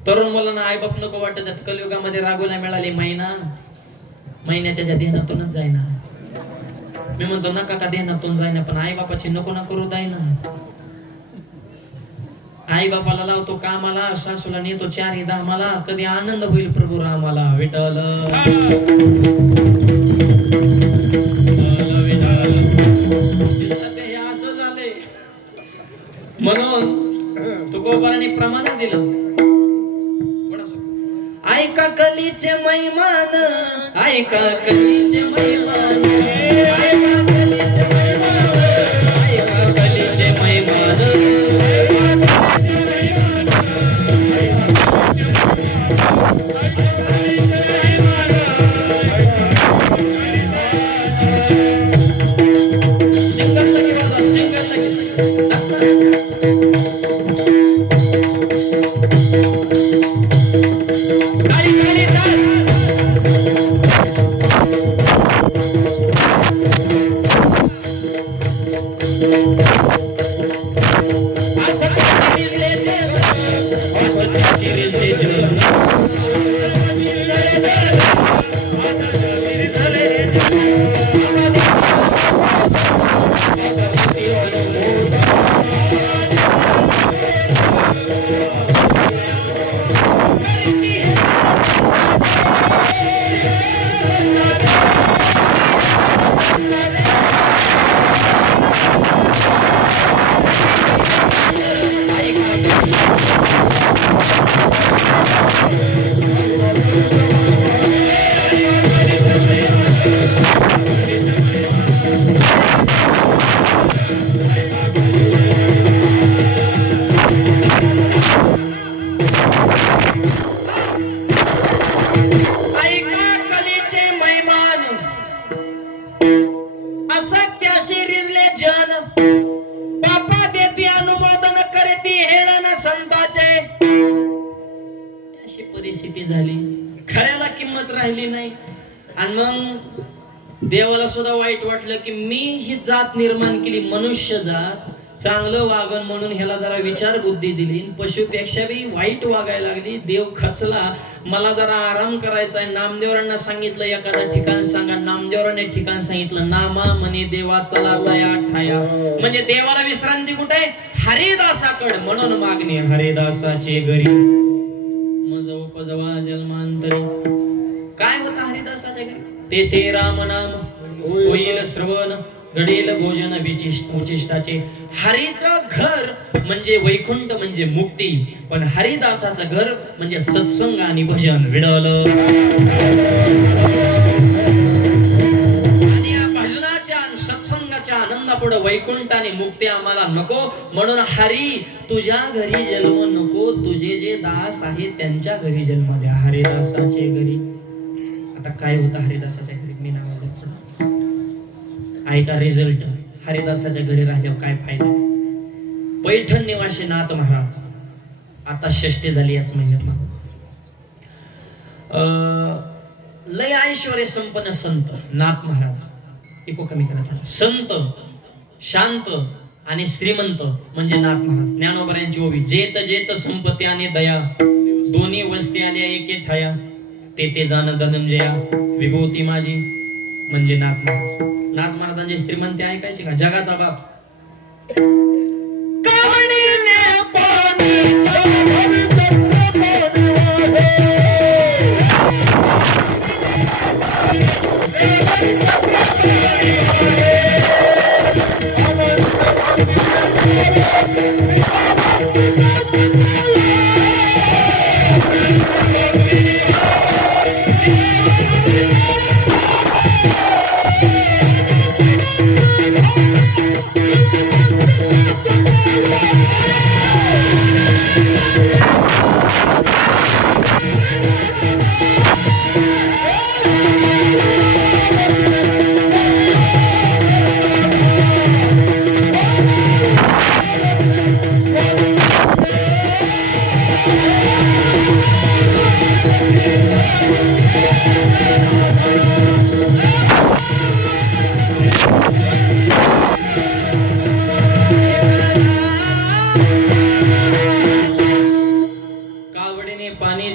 तरुण मुलांना आई बाप नको वाटत. कलियुगामध्ये रागोला मिळाले महिना त्याच्या ध्यानातूनच जाईना. मी म्हणतो नका का ध्यानातून जाईना, पण आई बापाची नको ना करू जाईना. आई बापाला लावतो कामाला, सासूला नेतो 4 धामाला. कधी आनंद होईल प्रभू रामाला. विठ्ठल सध्या हे असं झालंय म्हणून तुकोबाराने प्रमाणच दिलं. ऐका कलीचे महिमान, ऐका कलीचे महिमान, ऐका कलीचे महिमान, ऐका कलीचे महिमान. परिस्थिती झाली, खऱ्याला किंमत राहिली नाही. आणि मग देवाला सुद्धा वाईट वाटलं की मी ही जात निर्माण केली, मनुष्य जात, चांगलं वागण म्हणून ह्याला जरा विचार बुद्धी दिली. पशुपेक्षा बी वाईट वागायला लागली. देव खचला. मला जरा आराम करायचा आहे. नामदेवरांना सांगितलं एखादं ठिकाण सांगा. नामदेवरांनी ठिकाण सांगितलं. नामा म्हणे देवा चला तया ठाया. म्हणजे देवाला विश्रांती कुठे? हरिदासाकड. म्हणून मागणी हरिदासाचे घरी मज उपजवा जन्मांतरी. काय होता हरिदासाच्या घरी? तेथे राम नाम होईल श्रवण, घडेल भोजन उचिष्टाचे. हरीचं घर म्हणजे वैकुंठ, म्हणजे मुक्ती. पण हरिदासाचं घर म्हणजे सत्संग आणि भजन. विडल आणि या भजनाच्या आणि सत्संगाच्या आनंदापुढे वैकुंठ आणि मुक्ती आम्हाला नको. म्हणून हरी तुझ्या घरी जन्म नको, तुझे जे दास आहेत त्यांच्या घरी जन्म द्या. हरिदासाचे घरी. आता काय होतं हरिदासाच्या घरी? मी नाव ऐका रिझल्ट. हरिदासाच्या घरी राहिल्यावर काय फायदा? पैठण निवासी नाथ महाराज, आता षष्टी झाली याच महिन्यात. लय ऐश्वर्य संपन्न संत नाथ महाराज. इको कमी करत. संत, शांत आणि श्रीमंत म्हणजे नाथ महाराज. ज्ञानोबरायांची ओवी. जेत जेत संपत्ती आणि दया, दोन्ही वस्ती आल्या एके ठाया. ते जाण धनंजया, विभूती माझी म्हणजे नाथ महाराज. नाथ महाराजांची श्रीमंती ऐकायची का? जगाचा बाप.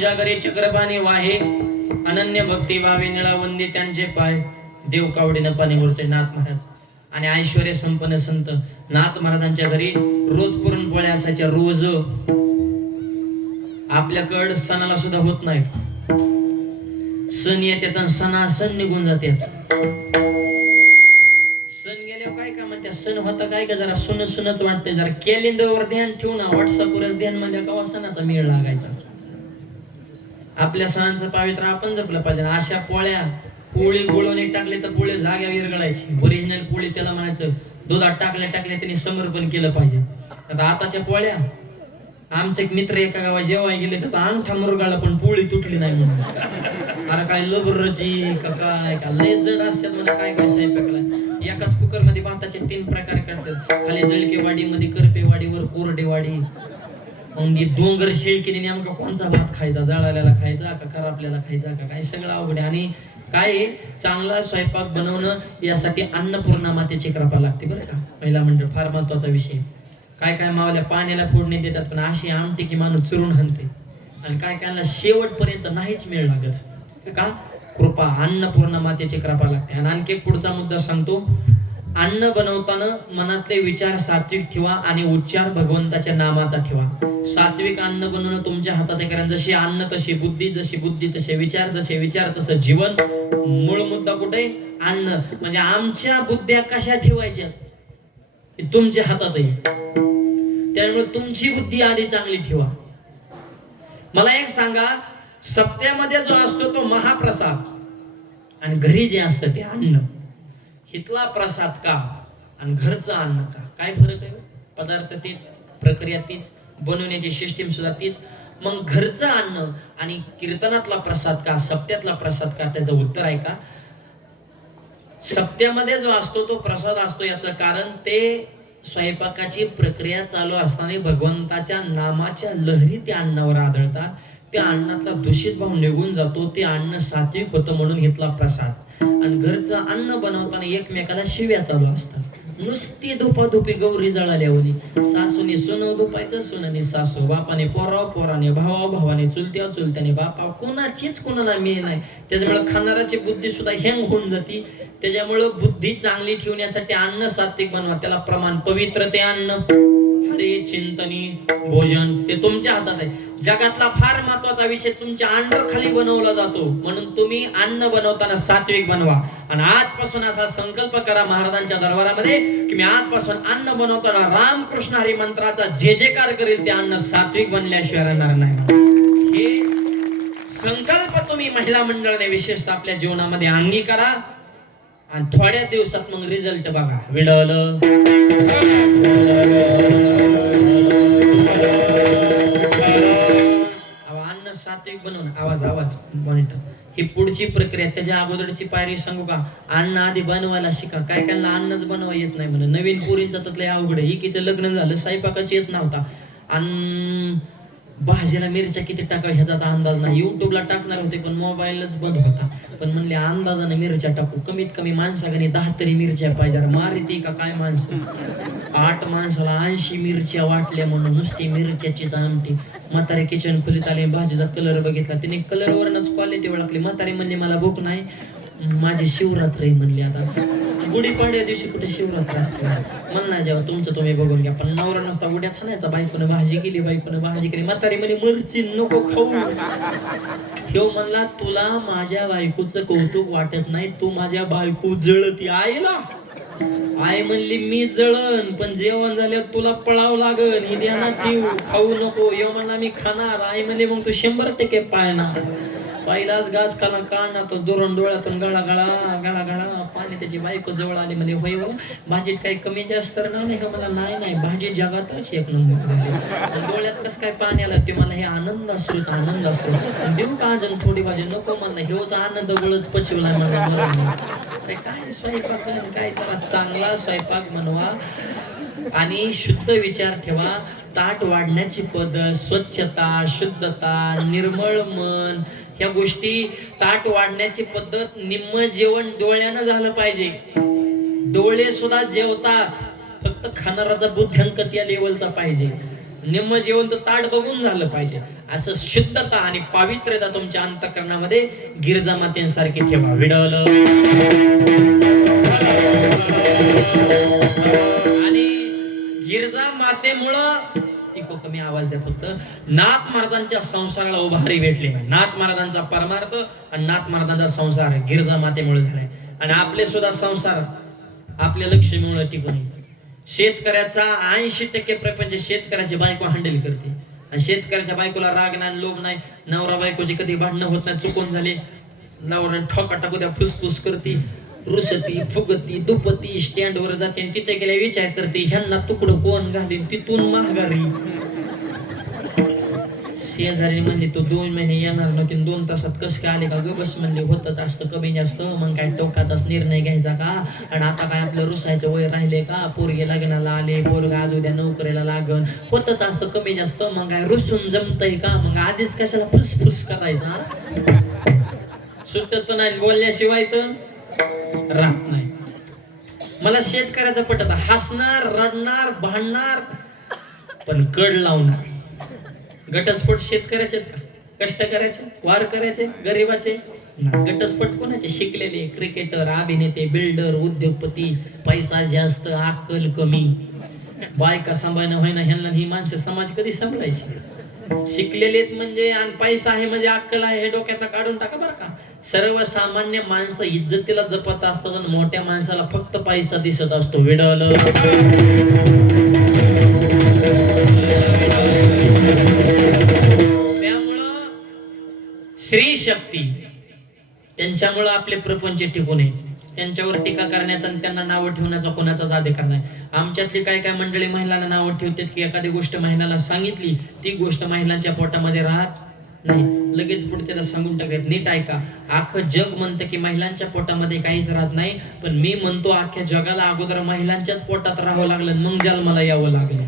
उजागरे चक्रपाणी वाहे, अनन्य भक्ती वावे निळा वंदे त्यांचे पाय, देव कावडीनं पाणी भरते नाथ महाराज. आणि ऐश्वर्य संपन्न संत नाथ महाराजांच्या घरी रोज पुरणपोळ्या असायच्या. रोज आपल्याकडं सणाला सुद्धा होत नाही. सण येतात आणि सण निघून जातात. सण गेल्यावर काय का म्हणते, सण होता काय का जरा सुनच वाटतंय. जरा कॅलेंडरवर ध्यान ठेवू ना, व्हॉट्सअपवर ध्यान म्हणजे कवा सणाचा मेळ लागायचा. आपल्या सणांचं पावित्र्य आपण जपलं पाहिजे. अशा पोळ्या पोळी गुळवणी टाकले तर पोळी जाग्या विरगळायची. ओरिजिनल पोळी त्याला म्हणायचं दुधात टाकल्या त्यांनी समर्पण केलं पाहिजे. आता आताच्या पोळ्या, आमचे एक मित्र एका गावात जेवाय गेले, त्याचा अंगठा मुरगाळला पण पोळी तुटली नाही म्हणून. अरे काय लबरची काय का लय जड असतात म्हणा. काय काय स्वयंपाकला एकाच कुकर मध्ये भाताचे 3 प्रकार करतात. खाली जळकेवाडी, मध्ये करपेवाडी, वर कोरडेवाडी. मग डोंगर शिळकीने नेमका कोणचा भात खायचा, जळालेला खायचा का खराबलेला खायचा का, काय सगळं अवघड आहे. आणि काय चांगला स्वयंपाक बनवणं यासाठी अन्नपूर्णा मातेची कृपा लागते बरं का. पहिला म्हणजे फार महत्वाचा विषय. काय काय मावल्या पाण्याला फोडणी देतात, पण अशी आमटी की माणूस चुरून हाणते. आणि काय कायला शेवटपर्यंत नाहीच मेळ लागत का. कृपा अन्नपूर्णा मातेची कृपा लागते. आणि आणखी पुढचा मुद्दा सांगतो. अन्न बनवताना मनातले विचार सात्विक ठेवा आणि उच्चार भगवंताच्या नामाचा ठेवा. सात्विक अन्न बनवणं तुमच्या हातात आहे. कारण जशी अन्न तशी बुद्धी, जशी बुद्धी तसे विचार, जसे विचार तसं जीवन. मूळ मुद्दा कुठे, अन्न. म्हणजे आमच्या बुद्ध्या कशा ठेवायच्या तुमच्या हातात आहे. त्यामुळे तुमची बुद्धी आधी चांगली ठेवा. मला एक सांगा, सप्त्यामध्ये जो असतो तो महाप्रसाद, आणि घरी जे असतं ते अन्न. इथला प्रसाद का आणि घरचं अन्न का, काय फरक आहे. पदार्थ तीच, प्रक्रिया तीच, बनवण्याची सिस्टीम सुद्धा तीच. मग घरचं अन्न आणि कीर्तनातला प्रसाद का, सप्त्यातला प्रसाद का, त्याचं उत्तर आहे का. सप्त्यामध्ये जो असतो तो प्रसाद असतो. याचं कारण ते स्वयंपाकाची प्रक्रिया चालू असताना भगवंताच्या नामाच्या लहरी त्या अन्नावर आढळतात. त्या अन्नातला दूषित भाव निघून जातो. ते अन्न सात्विक होतं म्हणून घेतला प्रसाद. आणि घरचं अन्न बनवताना एकमेकाला शिव्या चालू असतात. नुसती धुपाधुपी गौरी जळाल्यावनी. सासूने सुन धुपायचं, सुनाने सासू, बापाने पोराव, पोराने भावा, भावाने चुलत्या, चुलत्याने बापा. कोणाचीच कोणाला मेळ नाही. त्याच्यामुळे खाणाराची बुद्धी सुद्धा हँग होऊन जाती. त्याच्यामुळे बुद्धी चांगली ठेवण्यासाठी अन्न सात्विक बनवा. त्याला प्रमाण पवित्र ते अन्न, हरे चिंतनी भोजन, ते तुमच्या हातात आहे. जगातला फार महत्वाचा विषय तुमच्या अंडर खाली बनवला जातो. म्हणून तुम्ही अन्न बनवताना सात्विक बनवा. आणि आजपासून असा संकल्प करा महाराजांच्या दरबारामध्ये की मी आजपासून अन्न बनवताना रामकृष्ण हरी मंत्राचा जे जेकार करेल ते अन्न सात्विक बनल्याशिवाय राहणार नाही. हे संकल्प तुम्ही महिला मंडळाने विशेषतः आपल्या जीवनामध्ये अंगी करा. आणि थोड्या दिवसात मग रिझल्ट बघा. विडवलं अन्न सात्विक बनवून आवाज मॉनिटर. ही पुढची प्रक्रिया. त्याच्या अगोदरची पायरी सांगू का. अन्न आधी बनवायला शिका. काय काय अन्नच बनवा येत नाही म्हणून. नवीन पोरींचा त्यातलं अवघड आहे. एकीचं लग्न झालं, स्वयंपाकाच येत नव्हता. आणि भाजीला मिरच्या किती टाका ह्याचा अंदाज नाही. युट्यूबला टाकणार होते पण मोबाईलच बंद होता. पण म्हणले अंदाजाने मिरच्या टाकू. कमीत कमी माणसाकडे 10 तरी मिरच्या पाहिजे. मारिती का काय माणसं. 8 माणसाला 80 मिरच्या वाटल्या म्हणून नुसती मिरच्याचीच आमटी. म्हातारे किचन खोलीत आले, भाजीचा कलर बघितला. तिने कलर वरनच क्वालिटी ओळखली. म्हातारे म्हणले मला भूक नाही, माझी शिवरात्र आहे म्हणली. आता गुढीपाडव्या दिवशी कुठे शिवरात्र असते म्हणणार, जेव्हा तुमचं तुम्ही बघून घ्या. पण नवरा नसता उड्या खाण्याचा. बायकोनं भाजी केली, बायकोनं भाजी केली. म्हातारी म्हणे मिरची नको खाऊ. ह्यो म्हणला तुला माझ्या बायकोचं कौतुक वाटत नाही, तू माझ्या बायको जळती. आईला आई म्हणली मी जळण, पण जेवण झाल्यावर तुला पळावं लागल. ही ध्यानात ठेव, खाऊ नको. ह्यो म्हणला मी खाणार. आई म्हणली मग तू 100% पाळणार. पहिलाच घास खाला काढला तो दुरून डोळ्यातून गळा गळा गळा गळा पाणी. त्याची बायको जवळ आली म्हणजे होय हो भाजीत काही कमी जास्त नाही का. मला नाही भाजी जगातच एक नंबर झाली. डोळ्यात कसं काय पाणी आलं ते मला हे आनंद असतो. देऊ का अजून थोडी भाजी नको म्हणलं. हेचा आनंद गोळच पचवला मला. काय स्वयंपाक काय त्याला चांगला स्वयंपाक बनवा आणि शुद्ध विचार ठेवा. ताट वाढण्याची पद्धत, स्वच्छता, शुद्धता, निर्मळ मन, ह्या गोष्टी. ताट वाढण्याची पद्धत. निम्म जेवण डोळ्यानं झालं पाहिजे. डोळे सुद्धा जेवतात, फक्त खाणाराचा बुद्ध्यांक त्या लेवलचा पाहिजे. निम्म जेवण तर ताट बघून झालं पाहिजे. असं शुद्धता आणि पावित्र्यता तुमच्या अंतःकरणामध्ये गिरजा मातेसारखी ठेवा. विडवलं आणि गिरजा मातेमुळं इको कमी आवाज द्या फक्त. नाथ महाराजांच्या संसाराला उभारी भेटली. नाथ महाराजांचा परमार्थ आणि नाथ महाराजांचा संसार गिरजा मातेमुळे झालाय. आणि आपले सुद्धा संसार आपल्या लक्ष्मीमुळे टिकून. शेतकऱ्याचा 80% प्रपंच शेतकऱ्याची बायको हँडल करते. आणि शेतकऱ्याच्या बायकोला राग नाही, लोभ नाही. नवरा बायकोची कधी भांडणं होत नाही. चुकून झाले नवरा ठोका टाकू द्या, फुसफुस करते, रुसती फुगती दुपती, स्टँड वर जाते आणि तिथे गेल्या विचार करते ह्यांना तुकडं कोण घालीन. तिथून माघारी शेजारी म्हणजे तो 2 महिने येणार नव्हते, 2 तासात कस काय आले का ग बस म्हणले होतच असतं कमी जास्त. मग काय टोकाचाच निर्णय घ्यायचा का. आणि आता काय आपलं रुसायचं वय राहिले का. पोरगे लग्नाला आले, पोरगा आज उद्या नोकरीला लागन, होतच असतं कमी जास्त. मग काय रुसून जमतय का. मग आधीच कशाला फुसफुस करायचा. सुटत नाही बोलल्याशिवाय तर राहत नाही. मला शेतकऱ्याचं पटत हसणार रडणार भांडणार पण कड लावणार. घटस्फोट शेतकऱ्याचे कष्ट करायचे वार करायचे गरीबाचे. घटस्फोट कोणाचे शिकलेले क्रिकेटर अभिनेते बिल्डर उद्योगपती. पैसा जास्त अक्कल कमी. बायका सांभाळणं होईना ह्यांना ही माणसं समाज कधी सांभाळायची. शिकलेले म्हणजे आणि पैसा आहे म्हणजे अक्कल आहे हे डोक्यात काढून टाका बरं का. सर्वसामान्य माणसं इज्जतीला जपत असतात आणि मोठ्या माणसाला फक्त पैसा दिसत असतो. विडवलं त्यामुळं स्त्री शक्ती त्यांच्यामुळं आपले प्रपंच टिकून आहे. त्यांच्यावर टीका करण्याचा आणि त्यांना नावं ठेवण्याचा कोणाचाच अधिकार नाही. आमच्यातली काय काय मंडळी महिलांना नावं ठेवतात की एखादी गोष्ट महिलाला सांगितली ती गोष्ट महिलांच्या पोटामध्ये राहत नाही, लगेच पुढच्याला सांगून टाकत. नीट ऐका, अख्खं जग म्हणतं की महिलांच्या पोटामध्ये काहीच राहत नाही, पण मी म्हणतो अख्ख्या जगाला अगोदर महिलांच्याच पोटात राहावं लागलं मग जन्माला यावं लागलं.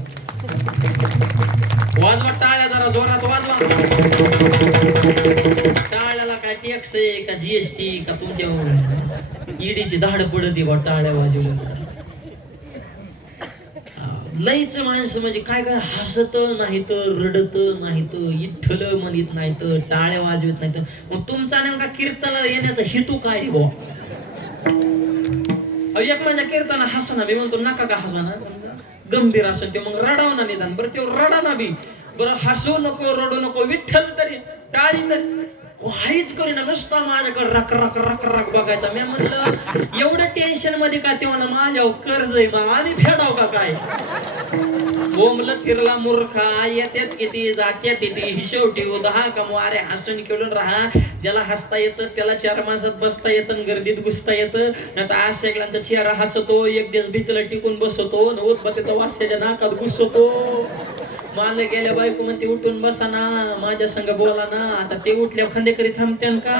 वाजवा टाळ्या जरा जोरात वाजवा. टाळ्याला काय टॅक्स आहे का जीएसटी का तुमच्या ईडीची धाड पडती बा टाळ्या वाजवल्या. लईच माणसं म्हणजे काय काय हसत नाही तर रडत नाही तर इठ्ठल म्हणत नाही तर टाळ्या वाजवत नाही तर. मग तुमचा नेमका कीर्तनाला येण्याचा हेतू काय बो. एक माझ्या कीर्तना हसना मी म्हणतो नका का हसवा गंभीर असेल ते मग रडाव ना निदान बरं. ते रडा ना बी बरं, हसू नको रडू नको विठ्ठल तरी टाळी तरी काहीच करीना नुसता माझ्याकडे रक रक रक रक बघायचा. मी म्हणलं एवढं टेन्शन मध्ये का. ते मला माझ्यावर कर्ज आहे मग आम्ही फेडाव का काय. बोंबलं फिरला मूर्खा येत्यात किती जात्यात किती हिशोब ठेवू 10 कमवा. अरे हसून खेळून राहा. ज्याला हसता येतं त्याला 4 माणसात बसता येतं गर्दीत घुसता येतं. नाही तर आज सगळ्यांचा चेहरा हसतो एक दिवस भीतीला टिकून बसवतो उदबत्तीचा वास त्याच्या नाकात घुसवतो. मला गेल्या बायको म्हणते उठून बसा ना माझ्या संग बोला ना. आता ते उठल्या खंदेकरी थांबत्यान का.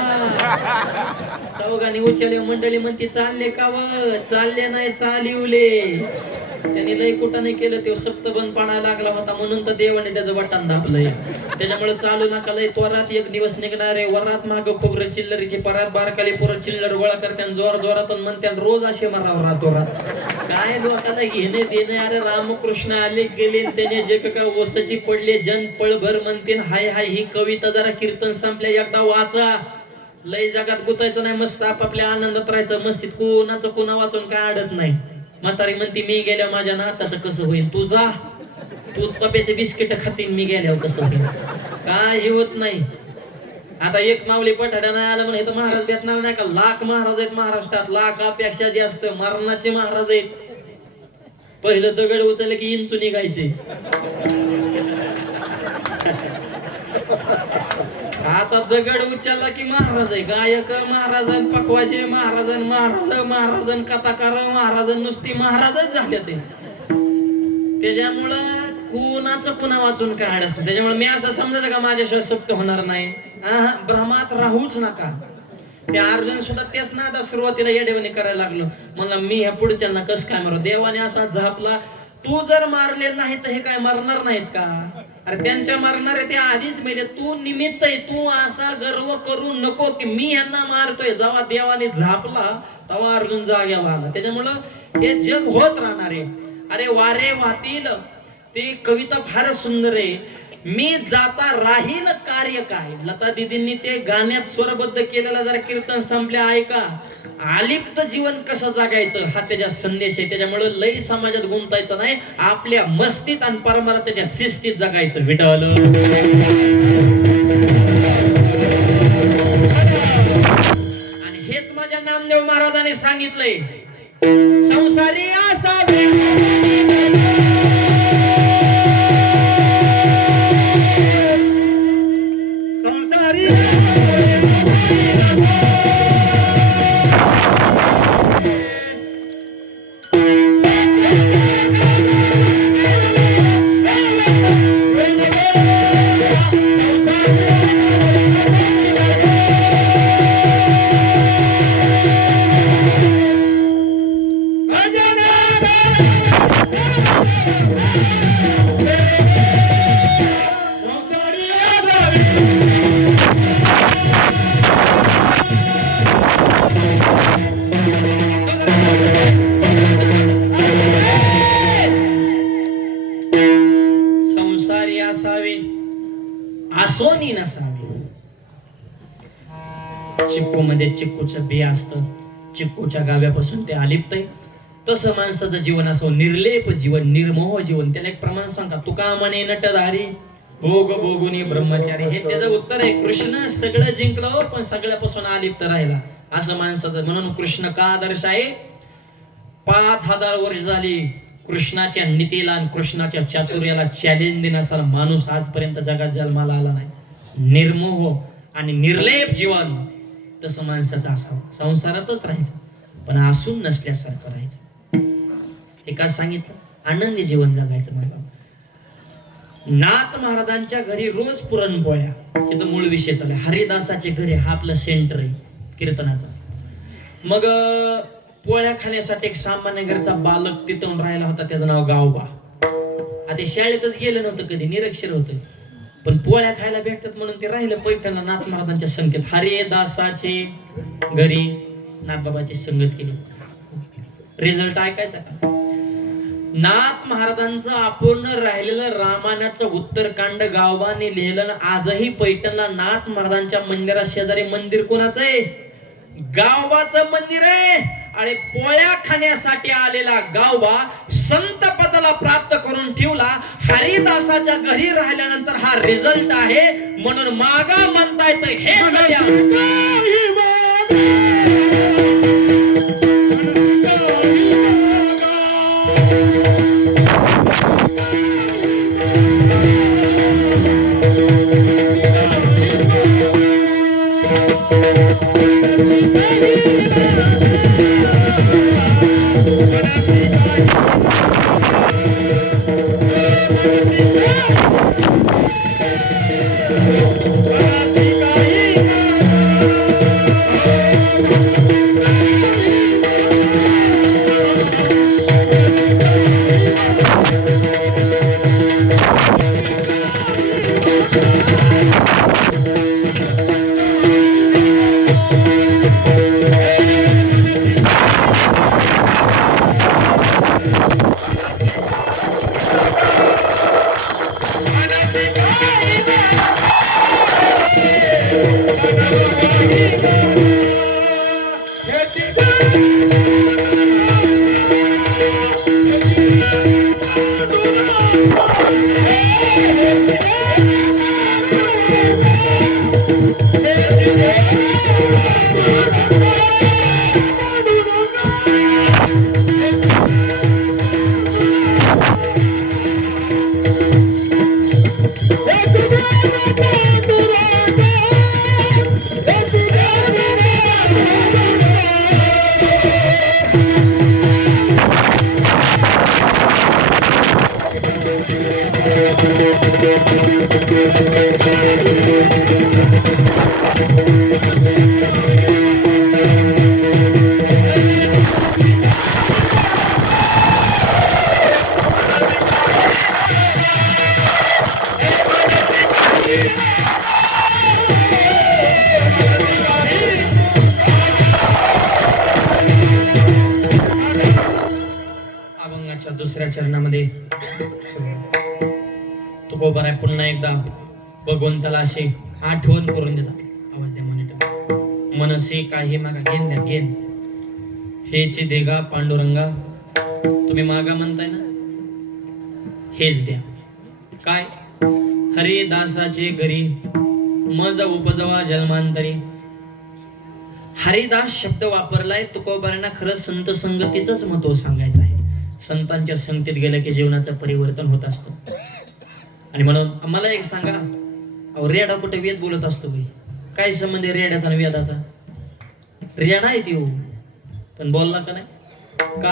चौघांनी उचलले मंडळी म्हणते चालले का व चालले नाही चालिवले. त्यांनी लय कुठं नाही केलं ते सप्त बंद पाडायला लागला होता म्हणून तर देवाने त्याचं बटन दाबलंय. त्याच्यामुळे चालू नका लय त्वरात एक दिवस निघणार आहे. वरात माग खोबरं चिल्लरीची परात बारकाली पोरं चिल्लर गोळा करत्यान जोर जोरात म्हणत्यान रोज असे मराव रातोरात. काय लोकांना घेणे देणे. अरे रामकृष्ण आले गेले त्याने जे का ओसची पडले जन पळभर म्हणते हाय हाय. ही कविता जरा कीर्तन संपल्या एकदा वाचा. लय जगात गुतायचं नाही मस्त आपापल्या आनंदात राहायचं. मस्तीत कोणाचं कोणा वाचून काय अडत नाही. म्हातारी म्हणती मी गेल्या माझ्या नाताचं कसं होईल. तू जा तू पप्याचे बिस्किट खातीन मी गेल्यावर कसं होईल. काय होत नाही. आता एक माऊली पठाड्या नाही आलं म्हणून इथं महाराज भेटणार नाही का. लाख महाराज आहेत महाराष्ट्रात. लाखापेक्षा जास्त मरणाचे महाराज आहेत. पहिलं दगड उचलले की इंचू निघायचे. आता दगड उचलला की महाराज आहे. गायक महाराज पकवाचे महाराज महाराज महाराज कथाकार महाराज नुसती महाराजच झाले ते. त्याच्यामुळं कुणाचं पुन्हा वाचून काय असतं. त्याच्यामुळे मी असं समजायचं का माझ्याशिवाय सत्य होणार नाही. भ्रमात राहूच नका. ते अर्जुन सुद्धा तेच ना आता सुरुवातीला येडेवणी करायला लागलो. म्हणलं मी ह्या पुढच्यांना कस काय मारू. देवाने असा झापला तू जर मारले नाही तर हे काय मरणार नाहीत का. अरे त्यांच्या मारणारे ते आधीच मेले. तू निमित्त आहे. तू असा गर्व करू नको की मी यांना मारतोय. जेव्हा देवाने झापला तेव्हा अर्जुन जाग्यावर आला. त्याच्यामुळं हे जग होत राहणार आहे. अरे वारे वाहतील ते कविता फारच सुंदर आहे. मी जाता राहील कार्य काय. लता दीदींनी ते गाण्यात स्वरबद्ध केलेला जरा कीर्तन संपल्या ऐका. आलिप्त जीवन कसं जगायचं हा त्याच्या संदेश आहे. त्याच्यामुळे लई समाजात गुंतायचं नाही, आपल्या मस्तीत आणि परमार्थाच्या शिस्तीत जगायचं. विठ्ठल आणि हेच माझ्या नामदेव महाराजांनी सांगितलंय. संसारी असावे असोनी नसावे. चिक्कू मध्ये चिक्कूचं बी असतं, चिक्कूच्या गाव्यापासून ते अलिप्त आहे. तसं माणसाचं जीवन असं निर्लेप जीवन, निर्मोह जीवन. त्याला एक प्रमाण सांगा. तुका म्हणे नटधारी भोग भोगुनी ब्रह्मचारी. हे त्याचं उत्तर आहे. कृष्ण सगळं जिंकलं पण सगळ्यापासून अलिप्त राहिला असं माणसाचं. म्हणून कृष्ण का आदर्श आहे. 5000 वर्ष झाली कृष्णाच्या नीतीला आणि कृष्णाच्या चातुर्याला चॅलेंज देण्यासारखा माणूस आजपर्यंत जगात जन्माला आला नाही. निर्मोह आणि निर्लेप जीवन तसं माणसाचं असावं. संसारातच राहायचं पण असून नसल्यासारखं राहायचं. एका सांगितलं आनंदी जीवन जगायचं. मला नाथ महाराजांच्या घरी रोज पुरणपोळ्या. हे तर मूळ विषय चालू. हरिदासाचे घरी हा आपलं सेंटर आहे कीर्तनाचा. मग पोळ्या खाण्यासाठी एक सामान्य घरचा बालक तिथून राहिला होता. त्याचं नाव गावबा. आता शाळेतच गेलं नव्हतं कधी, निरक्षर होतं. पण पोळ्या खायला भेटतात म्हणून ते राहिलं पैठणला नाथ महाराजांच्या संगतीत. हरिदासाचे घरी नाथबाबाची संगत केली. रिझल्ट ऐकायचा का. नाथ महाराजांचं अपूर्ण राहिलेलं रामायणाचं उत्तरकांड गावबाने लिहिलं. आजही पैठणला नाथ महाराजांच्या मंदिरा शेजारी मंदिर कोणाचं आहे. गावबाचं मंदिर आहे. आणि पोळ्या खाण्यासाठी आलेला गावबा संत पदाला प्राप्त करून ठेवला. हरिदासाच्या घरी राहिल्यानंतर हा रिझल्ट आहे. म्हणून मागा म्हणता येतं हे दुसऱ्या चरणामध्ये तुकोबा आहे पुन्हा एकदा भगवंताला असे आठवण करून देतात. आवाज द्या म्हणत मनसे काही मागा घेन द्या घेन हेच देगा पांडुरंगा. तुम्ही मागा म्हणताय ना, हेच द्या. काय हरी दासाचे घरी मज उपजवा जन्मांतरी. हरिदास शब्द वापरलाय तुकोबारांना. खरं संत संगतीचंच महत्व सांगायचं आहे. संतांच्या संगतीत गेलं की जीवनाचं परिवर्तन होत असतं. आणि म्हणून आम्हाला एक सांगा, अहो रेडा कुठे वेद बोलत असतो बाई? काय संबंध आहे रेड्याचा आणि वेदाचा? रेडा आहे ती हो, पण बोलला का नाही? का?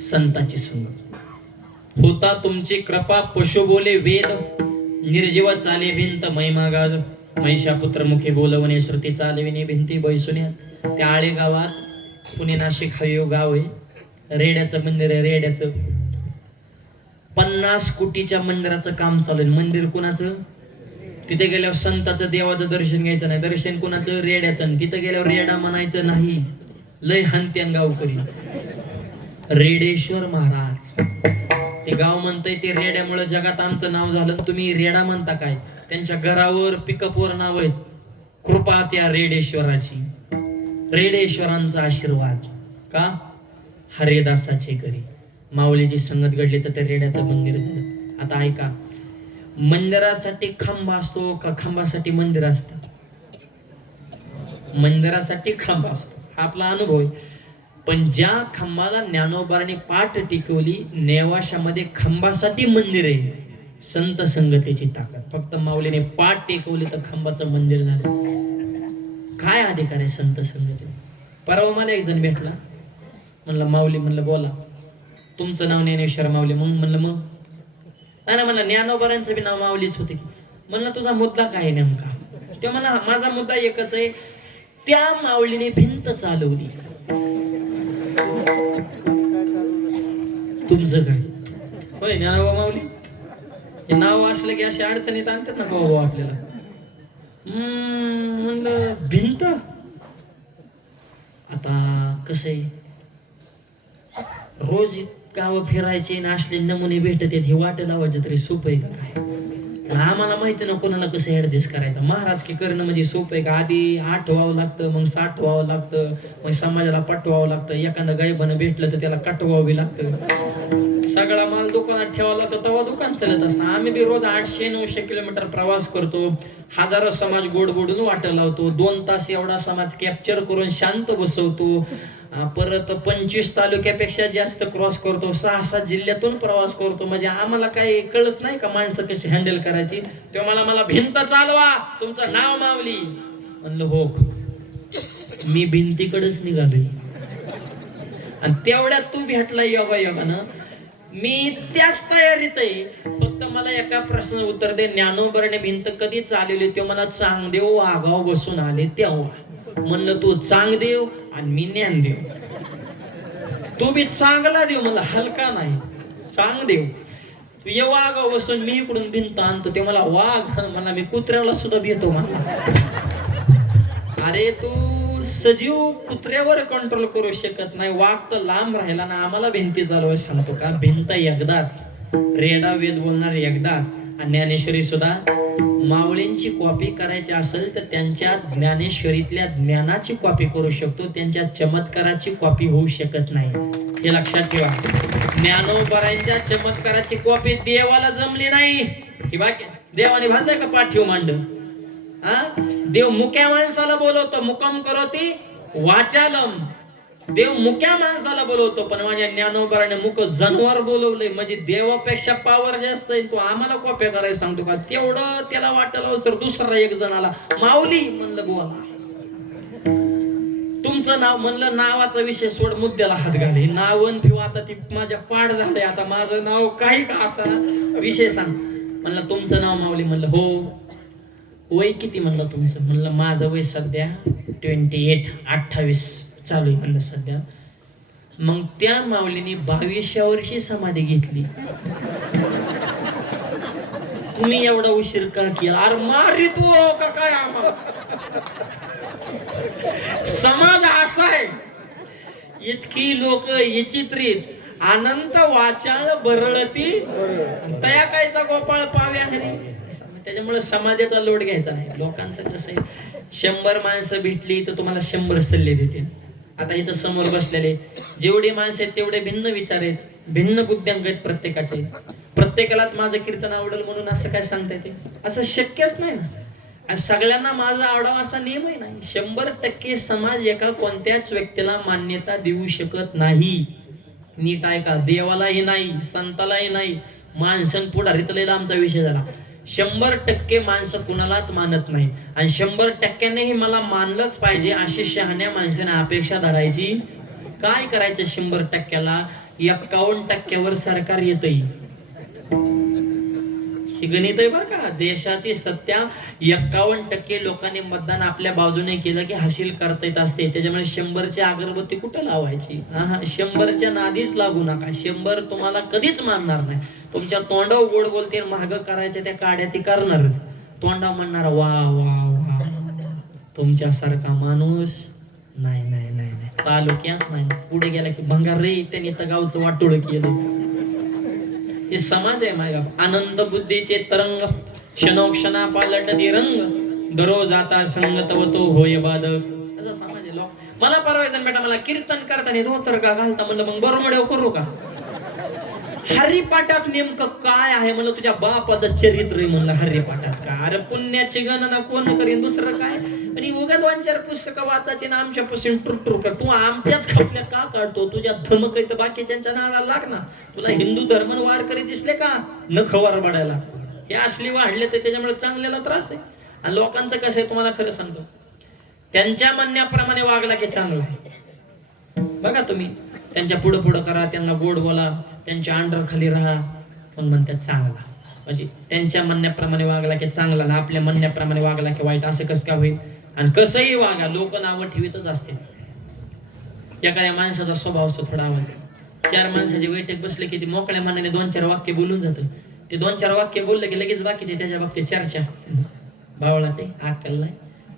संतांची संगत होता तुमची कृपा. पशु बोले वेद निर्जीव चाले भिंत मैमागाद. महिषापुत्र मुखे बोलवणे श्रुती चालविणे भिंती बैसुण्यात. त्या आळे गावात पुणे नाशिक हा गाव आहे. रेड्याचं मंदिर आहे. रेड्याचं 50 कोटीच्या मंदिराचं काम चालू आहे. मंदिर कुणाचं? तिथे गेल्यावर संताचं देवाचं दर्शन घ्यायचं नाही. दर्शन कुणाचं? रेड्याचं. तिथे गेल्यावर रेडा म्हणायचं नाही. लय हंत्यान गावकरी. रेडेश्वर महाराज ते गाव म्हणतंय ते रेड्यामुळे जगात आमचं नाव झालं. तुम्ही रेडा म्हणता काय? त्यांच्या घरावर पिकअपवर नाव आहेत. कृपा त्या रेडेश्वराची. रेडेश्वरांचा आशीर्वाद. का? हरिदासाचे घरी माऊलीची संगत घडली तर ते रेड्याचं मंदिर झालं. आता ऐका, मंदिरासाठी खांबा असतो का खांबासाठी मंदिर असतं? मंदिरासाठी खांबा असतो, हा आपला अनुभव आहे. पण ज्या खांबाला ज्ञानोबाने पाठ टिकवली, नेवाशामध्ये खांबासाठी मंदिर आहे. संत संगतीची ताकद. फक्त माऊलीने पाठ टेकवली तर खांबाचं मंदिर झालं. काय अधिकार आहे संत संगती? परवा मला एक जण भेटला, म्हणलं माऊली, म्हणलं बोला, तुमचं नाव ज्ञानेश्वर माऊली. मग म्हणलं मग नाही म्हणलं ज्ञानोबारांचं बी नाव माऊलीच होते की. म्हणलं तुझा मुद्दा काय नेमका? ते मला माझा मुद्दा एकच आहे, त्या माऊलीने भिंत चालवली. तुमचं काय? होय ज्ञानोबा माऊली हे नाव असलं की अशी अडचणीत आणतात ना भाऊ आपल्याला. म्हणलं भिंत. आता कसं आहे, रोज गाव फिरायचे आणि असले नमुने भेटत आहेत. हे वाट लावायचं तरी सोपं आहे का काय? आम्हाला माहिती ना कोणाला कसं ऍडजस्ट करायचं. महाराज की करणं म्हणजे सोपं आहे का? आधी आठवावं लागतं, मग साठवावं लागतं, मग समाजाला पटवावं लागतं. एखादं गायबानं भेटलं तर त्याला कटवावं लागतं. सगळा माल दुकानात ठेवावा लागतं, तेव्हा दुकान चालत असतं. आम्ही बी रोज 800-900 किलोमीटर प्रवास करतो. हजारो समाज गोड गोडून वाट लावतो. 2 तास एवढा समाज कॅप्चर करून शांत बसवतो. परत 25 तालुक्यापेक्षा जास्त क्रॉस करतो. 6-7 जिल्ह्यातून प्रवास करतो. म्हणजे आम्हाला काही कळत नाही का माणसं कशी हँडल करायची? तेव्हा मला भिंत चालवा, तुमचं नाव माऊली. म्हणलं हो, मी भिंतीकडेच निघालोय. आणि तेवढ्यात तू भेटला योगा योगानं. मी त्याच तयारीत आहे. फक्त मला एका प्रश्न उत्तर दे, ज्ञानोबाने भिंत कधी चालवली? ते मला चांगदेव आगाव बसून आले तेव्हा. म्हणलं तू चांगदेव आणि मी ज्ञानदेव. तू बी चांगला देव, मला हलका नाही, चांगदेव. तू ये वाघाव बसून, मी इकडून भिंत आणतो. ते मला वाघ म्हणा, मी कुत्र्याला सुद्धा भेटतो मला. अरे तू सजीव कुत्र्यावर कंट्रोल करू शकत नाही, वाघ तर लांब राहिला ना. आम्हाला भिंती चालवायला सांगतो का? भिंत एकदाच, रेडा वेद बोलणार एकदाच. आणि ज्ञानेश्वरी सुद्धा माऊलींची कॉपी करायची असेल तर त्यांच्या ज्ञानेश्वरीतल्या ज्ञानाची कॉपी करू शकतो, त्यांच्या चमत्काराची कॉपी होऊ शकत नाही. हे लक्षात ठेवा. ज्ञानोबारांच्या चमत्काराची कॉपी देवाला जमली नाही. ही बाकी देवाने बांधलंय का पाठीव मांड? देव मुक्या माणसाला बोलवतो, मुकम करोती वाचालम. देव मुक्या माणसाला बोलवतो, पण माझ्या ज्ञानोबाराने मुक जनावर बोलवलंय. म्हणजे देवापेक्षा पावर जास्त आहे. तो आम्हाला कॉप्या करायला सांगतो का? तेवढं त्याला वाटलं तर दुसरा एक जण आला, माऊली. म्हणलं बोला, तुमचं नाव. म्हणलं नावाचा विषय सोड, मुद्द्याला हात घाले. नावन ठेव आता, ती माझ्या पाठ झालंय. आता माझं नाव काही का असा विषय सांग. म्हणलं तुमचं नाव माऊली. म्हणलं हो. वय किती? म्हणलं तुमचं. म्हणलं माझं वय सध्या 28 चालू आहे म्हणलं सध्या. मग त्या माऊलीने 22व्या वर्षी समाधी घेतली. तुम्ही एवढा उशीर का केला? अरे मारित हो का काय आम्हाला? समाज असा आहे, इतकी लोक विचित्रित. अनंत वाचाळ बरळती बरं. तया कायचा गोपाळ पाव्या हरी. त्याच्यामुळे समाजाचा लोड घ्यायचा नाही. लोकांचं कसं आहे, 100 माणसं भेटली तर तुम्हाला 100 सल्ले देतील. आता इथं समोर बसलेले जेवढे माणसं आहेत तेवढे भिन्न विचार आहेत, भिन्न बुद्ध्यांक आहेत प्रत्येकाचे. प्रत्येकालाच माझं कीर्तन आवडेल म्हणून असं काय सांगता येते? असं शक्यच नाही ना. आणि सगळ्यांना माझं आवडावं असा नियमही नाही. 100% समाज एका कोणत्याच व्यक्तीला मान्यता देऊ शकत नाही. नीट ऐका, देवालाही नाही, संतालाही नाही, माणसं पुढारीतलेला आमचा विषय झाला. 100% माणसं कुणालाच मानत नाही. आणि 100%नेही मला मानलंच पाहिजे अशी शहाण्या माणसाने अपेक्षा धरायची. काय करायचं 100%ला? 51% सरकार येतही. ही गणित आहे बरं का. देशाची सत्ता 51% लोकांनी मतदान आपल्या बाजूने केलं की हासिल करता येत असते. त्याच्यामुळे 100ची अगरबत्ती कुठं लावायची? 100च्या नादीच लागू नका. 100 तुम्हाला कधीच मानणार नाही. तुमच्या तोंडावर गोड बोलते, महाग करायच्या त्या काड्या ती करणारच. तोंडा म्हणणार वा वा वा, तुमच्यासारखा माणूस नाही नाही नाही नाही तालुक्यात नाही. पुढे गेला की भंगार रे, त्यांनी तर गावचं वाटोळ केलं. हे समाज आहे माझ्या. आनंद बुद्धीचे तरंग क्षणोक्षणा पालटते रंग, दररोज आता संग तव तो होय बाधक. असं समाज आहे. लोक मला परवायचं बेटा, मला कीर्तन करताना धोतर का घालता म्हणलं, मग बरोबर करू का? हरिपाठात नेमकं काय आहे म्हणलं? तुझ्या बापाचं चरित्र आहे म्हणलं हरिपाठात. का अरे पुण्याची गणना कोण करीन, दुसरं काय? आणि उगा 2-4 पुस्तकं वाचायची ना आमच्यापासून टुरटुर कर. तू आमच्याच खपल्या का काढतो? तुझ्या धमक तर बाकीच्या नावाला लाग ना. तुला हिंदू धर्म वारकरी दिसले का नख वर बडायला? हे असली वाढले तर त्याच्यामुळे चांगल्याला त्रास आहे. आणि लोकांचं कसं आहे तुम्हाला खरं सांगतो, त्यांच्या म्हणण्याप्रमाणे वागला की चांगलं आहे. बघा तुम्ही, त्यांच्या पुढं पुढं करा, त्यांना गोड बोला, त्यांच्या अंडर खाली राहा, पण म्हणतात चांगला. म्हणजे त्यांच्या म्हणण्याप्रमाणे वागला की चांगला ना आपल्या म्हणण्याप्रमाणे वागला की वाईट. असं कसं काय होईल? आणि कसंही वागा, लोक नावं ठेवीतच असते. एखाद्या माणसाचा स्वभाव असतो थोडा आवाज. 4 माणसाची बैठक बसले की ती मोकळ्या मनाने 2-4 वाक्य बोलून जातं. ते 2-4 वाक्य बोललं की लगेच बाकीचे त्याच्या बाबतीत चर्चा. बावळा ते अक्कल नाही.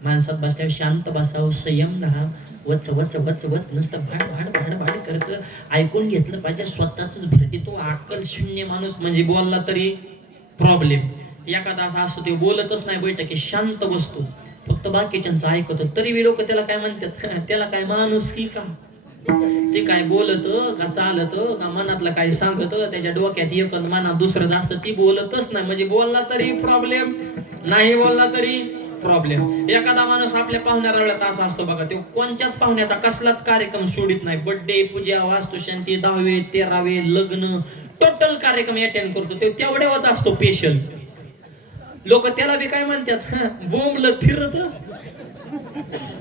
माणसात बसल्यावर शांत बसावं, संयम धरावं. वच वच वच वच नसतं भाड भाड भाड भाड करत ऐकून घेतलं पाहिजे. स्वतःच भरती. तो अक्कल शून्य माणूस म्हणजे बोलला तरी प्रॉब्लेम. एखादा असा असतो ते बोलतच नाही बैठकीत, शांत बसतो, फक्त बाकीच्यांचं ऐकतो. तरी लोक त्याला काय म्हणतात? त्याला काय माणूस की का? ते काय बोलत का चालत का मनातलं काय सांगत? त्याच्या डोक्यात एक मनात दुसरं जास्त. ती बोलतच नाही म्हणजे बोलला तरी प्रॉब्लेम, नाही बोलला तरी प्रॉब्लेम. एखादा माणूस आपल्या पाहुण्यारावळ्यात असा असतो बघा, तो कोणत्याच पाहुण्याचा कसलाच कार्यक्रम सोडित नाही. बर्थडे, पूजा, वास्तुशांती, 10वे 13वे लग्न, टोटल कार्यक्रम अटेंड करतो. ते तेवढ्यावरच असतो स्पेशल. लोक त्याला बी काय म्हणतात, बोंबल फिरत.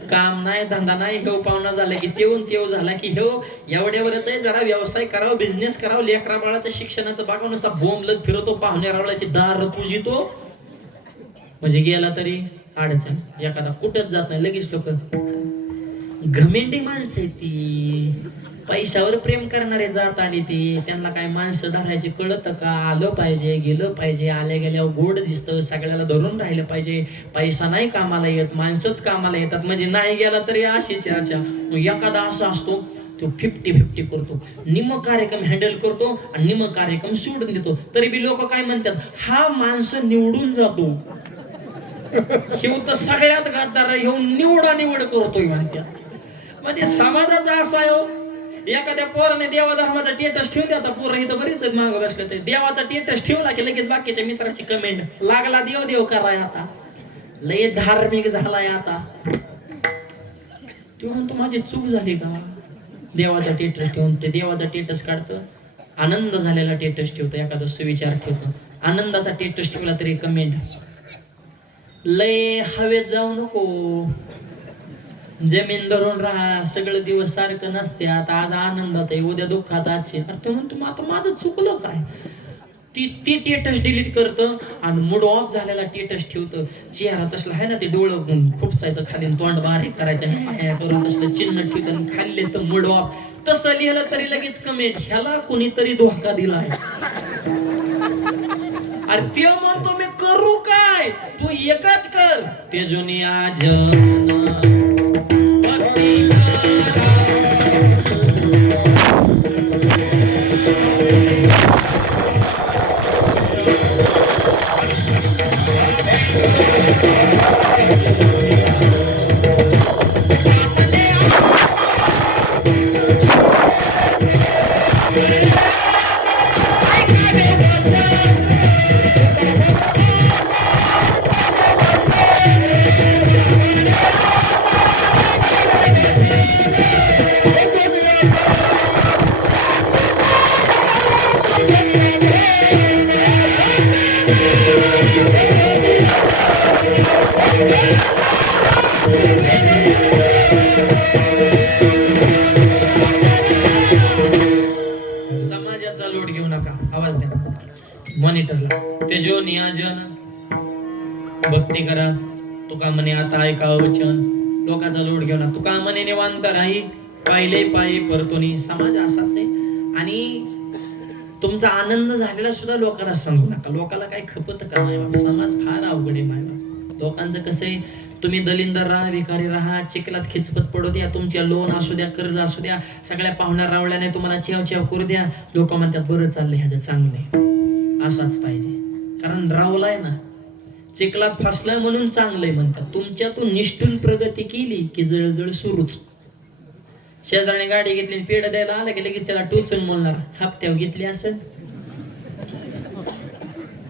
काम नाही, धंदा नाही, हेव पाहुणा झाला की तेव झाला की हेव एवढ्यावरच आहे. जरा व्यवसाय करावा, बिझनेस करावा, लेकरा बाळाचं शिक्षणाचं बघा, नुसता बोंबलत फिरतो, पाहुण्यारावळ्याची दार पूजितो. म्हणजे गेला तरी अडचण. एखादा कुठंच जात नाही, लगेच लोक घमेंडी माणसं आहे ती. पैशावर प्रेम करणारे जात आली ती. त्यांना काय माणसं धरायची कळत का? आलं पाहिजे, गेलं पाहिजे, आल्या गेल्यावर गोड दिसतं, सगळ्याला धरून राहिलं पाहिजे. पैसा नाही कामाला येत, माणसंच कामाला येतात. म्हणजे नाही गेला तरी अशी चर्चा. एखादा असा असतो तो 50-50 करतो. निम कार्यक्रम हँडल करतो आणि निम कार्यक्रम सोडून देतो. तरी बी लोक काय म्हणतात, हा माणसं निवडून जातो. हे तर सगळ्यात गद्दार हे निवड करतोय म्हणतात. म्हणजे समाजाचा असा आहे. एखाद्या पोराने देवा धर्माचा टेटस ठेवून द्या. आता पोरं इथं बरीच मागं बसले. ते देवाचा टेटस ठेवला की लगेच बाकीच्या मित्राची कमेंट लागला, देव देव कराय आता लय धार्मिक झालाय आता. तो म्हणतो माझी चूक झाली का? देवाचा टेटस ठेवून ते देवाचा टेटस काढतं, आनंद झालेला टेटस ठेवतो, एखादा सुविचार ठेवतो. आनंदाचा टेटस ठेवला तरी कमेंट लय हवेत जाऊ नको, जमीन धरून राहा, सगळे दिवस सारखं नसते. आता आज आनंदात आहे, उद्या दुःखात आजचे. तो म्हणतो आता माझं चुकलं काय? ती टेटस डिलीट करतं आणि मूड ऑफ झालेला टेटस ठेवतं. चेहरा तसला आहे ना, ते डोळं खुपसायचं खाली, तोंड बारीक करायचं करून तसलं चिन्ह ठेवतं, खाल्ले तर मूड ऑफ. तसं लिहिलं तरी लगेच कमेंट, ह्याला कोणीतरी धोका दिलाय. अरे ते म्हणतो मी करू काय? तू एकच कर, ते जुनी आज समाजाचा लोट घेऊ नका, आवाज द्या मॉनिटरला. तेजो नियोजन भक्ती करा. तुका म्हणे आता ऐकावं वचन. लोकांचा लोट घेऊ नका. तुका म्हणे निवांत राही, पाहिले पायी परतोनी. समाज असाच आहे. आणि तुमचा आनंद झालेला सुद्धा लोकांना सांगू नका. लोकांना काही खपत का नाही बाबा. समाज फार अवघड आहे मायबा. लोकांचं कसं आहे, तुम्ही दलिंदर राहा, भिकारी राहा, चिखलात खिचपत पडू द्या, तुमच्या लोन असू द्या, कर्ज असू द्या, सगळ्या पाहुण्या रावळ्याने तुम्हाला चेव चेव करू द्या, लोक म्हणतात बरं चाललंय, ह्याचं चांगलंय. असाच पाहिजे. कारण रावलाय ना, चिखलात फासलाय म्हणून चांगलंय म्हणतात. तुमच्यातून निष्ठून प्रगती केली की जळजळ सुरूच. शेजाराने गाडी घेतली, पेढ द्यायला आला की लगेच त्याला टोचून बोलणार, हप्त्यावर घेतली असेल.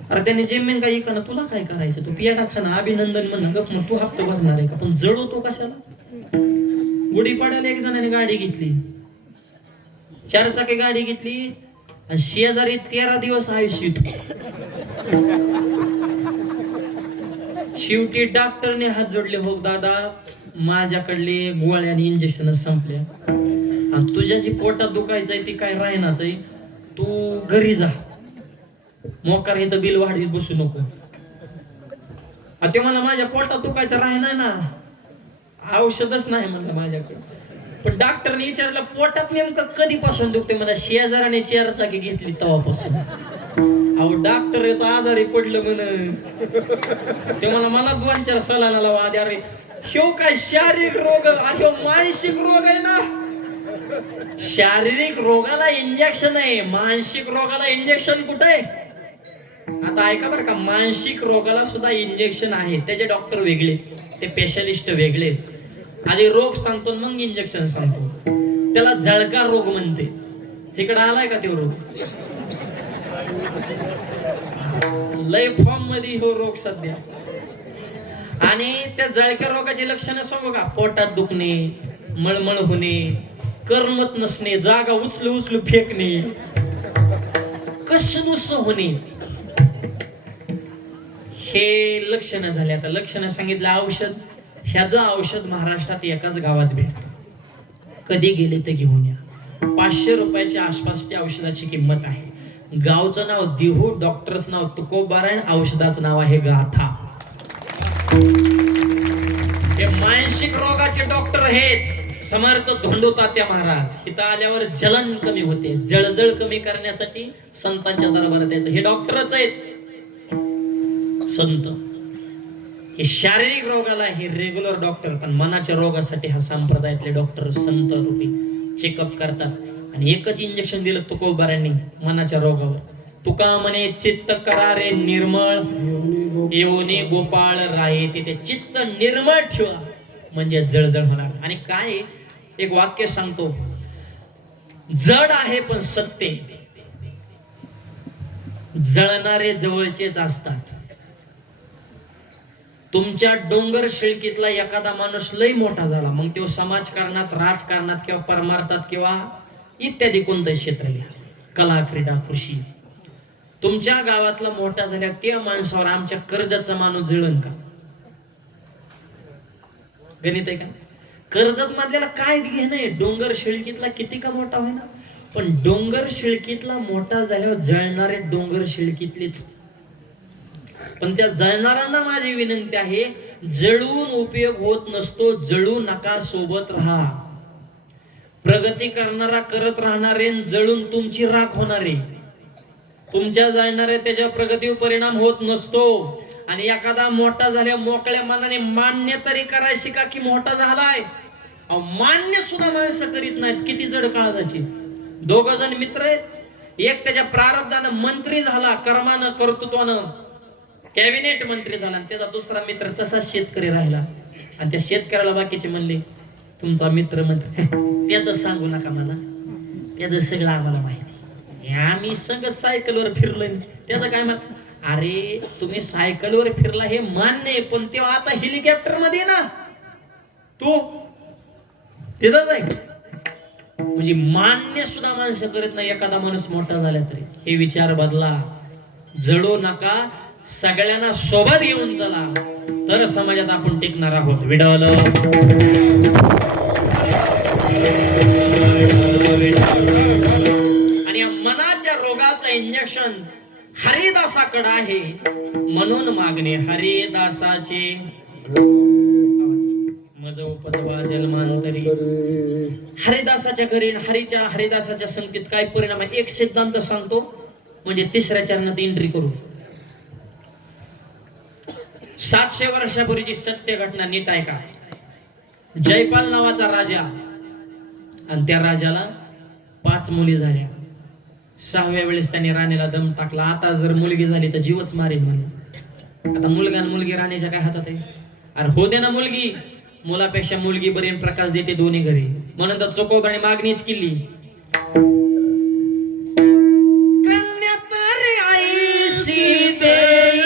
अरे त्याने जेमेन काही का ना, तुला काय करायचं, तू पेढा खाना, अभिनंदन म्हणणं गप, मग तू हप्ता भरणार आहे का. पण जळवतो कशाला. गुढीपाड्याला एक जणाने गाडी घेतली, 4 चाकी गाडी घेतली, आणि शेजारी 13 दिवस आयुष्य. शेवटी डॉक्टरने हात जोडले, हो दादा माझ्याकडले गोळ्या आणि इंजेक्शन संपल्या, आणि तुझ्या जी पोटात दुखायचंय ती काय राहणारच आहे, तू घरी जा, मोकार इथं बिल वाढीत बसू नको. ते मला माझ्या पोटात दुखायचं राहणार ना, औषधच नाही म्हणलं माझ्याकडे. पण डॉक्टरने विचारलं पोटात नेमकं कधीपासून दुखते, मला शेजाराने 4 चाकी घेतली तेव्हापासून. अहो डॉक्टरचं आजारी पडलं म्हण, ते मला 2-4 सलाना लावा आधी. अरे ह्यो काय शारीरिक रोग, अरे मानसिक रोग आहे ना. शारीरिक रोगाला इंजेक्शन आहे, मानसिक रोगाला इंजेक्शन कुठे आहे. आता ऐका बरं का, मानसिक रोगाला सुद्धा इंजेक्शन आहे, त्याचे डॉक्टर वेगळे, ते स्पेशलिस्ट वेगळे. आधी रोग सांगतो मग इंजेक्शन सांगतो. त्याला जळका रोग म्हणते. इकडे आलाय का तो रोग, लय फॉर्म मध्ये हो रोग सध्या. आणि त्या जळक्या रोगाची लक्षणं सांगू का, पोटात दुखणे, मळमळ होणे, करमत नसणे, जागा उचलू फेकणे, कसनुस होणे, हे लक्षणं झाले. आता लक्षणं सांगितलं. औषध, ह्याचं औषध महाराष्ट्रात एकाच गावात भेट, कधी गेले तर घेऊन या. 500 रुपयाच्या आसपासच्या औषधाची किंमत आहे. गावचं नाव देहू, डॉक्टरचं नाव तुकोबारायण, औषधाचं नाव आहे गाथा. हे मानसिक रोगाचे डॉक्टर आहेत समर्थ धोंडू तात्या महाराज. इथं आल्यावर जलन कमी होते, जळजळ कमी करण्यासाठी संतांच्या दरबारात यायचं. हे डॉक्टरच आहेत संत. हे शारीरिक रोगाला हे रेग्युलर डॉक्टर, पण मनाच्या रोगासाठी हा संप्रदायातले डॉक्टर संत रूपी चेकअप करतात. आणि एकच इंजेक्शन दिलं तुकोबारांनी मनाच्या रोगावर. तुका म्हणे चित्त करा रे निर्मळ, येऊने गोपाळ राये. तिथे चित्त निर्मळ ठेवा म्हणजे जळजळ होणार. आणि काय एक वाक्य सांगतो, जड आहे पण सत्य, जळणारे जवळचेच असतात. तुमच्या डोंगर शिळकीतला एखादा माणूस लय मोठा झाला, मग तो समाजकारणात, राजकारणात किंवा परमार्थात किंवा इत्यादी कोणतंही क्षेत्र घ्या, कला, क्रीडा, कृषी, तुमच्या गावातला मोठा झाल्या त्या माणसावर आमच्या कर्जतचा माणूस जळण का. गणित आहे का. कर्जत मधल्याला काय घेणं, डोंगर शिळकीतला किती का मोठा होईना, पण डोंगर शिळकीतला मोठा झाल्यावर जळणारे डोंगर शिळकीतलेच. पण त्या जळणाऱ्यांना माझी विनंती आहे, जळून उपयोग होत नसतो, जळू नका, सोबत राहा. प्रगती करणारा करत राहणारे, जळून तुमची राख होणारे. तुमच्या जळणारे त्याच्या प्रगतीवर परिणाम होत नसतो. आणि एखादा मोठा झाल्या मोकळ्या मनाने मान्य तरी करायला शिका की मोठा झालाय. मान्य सुद्धा माणसं करीत नाहीत, किती जड काळजाची. 2 जण मित्र आहेत, एक त्याच्या प्रारब्धानं मंत्री झाला, कर्मानं कर्तृत्वानं कॅबिनेट मंत्री झाला, आणि त्याचा दुसरा मित्र तसाच शेतकरी राहिला. आणि त्या शेतकऱ्याला बाकीचे म्हणले, तुमचा मित्र मंत्री त्याच सांगू नका मला, त्याचं सगळं आम्हाला माहिती, आम्ही सगळं सायकलवर फिरलोय. त्याचं काय मत. अरे तुम्ही सायकलवर फिरला हे मान्य आहे, पण तेव्हा आता हेलिकॉप्टर मध्ये ना तो तिथंच आहे. म्हणजे मान्य सुद्धा माणसं करत नाही एखादा माणूस मोठा झाला तरी. हे विचार बदला. जळू नका, सगळ्यांना सोबत घेऊन चला. तर समाजात आपण टिकणार आहोत. विडल आणि या मनाच्या रोगाचं इंजेक्शन हरिदासाकडे आहे, म्हणून मागणे हरिदासाचे मज उपजवा जन्मांतरी. हरिदासाच्या घरी हरिदासाच्या संगतीत काय परिणाम आहे एक सिद्धांत सांगतो, म्हणजे तिसऱ्या चरणात एंट्री करू. 700 वर्षापूर्वीची सत्य घटना नीट ऐका. जयपाल नावाचा राजा, आणि त्या राजाला 5 मुली झाल्या. 6व्या वेळेस त्याने राणीला दम टाकला. आता जर मुलगी झाली तर जीवच मारेल म्हणे. आता मुलगा आणि मुलगी राणीच्या काय हातात आहे? अरे हो दे ना मुलगी, मुलापेक्षा मुलगी बरी प्रकाश देते दोन्ही घरी. म्हणून तर चोकोबाने मागणीच केली. कन्या तर आईशी देई,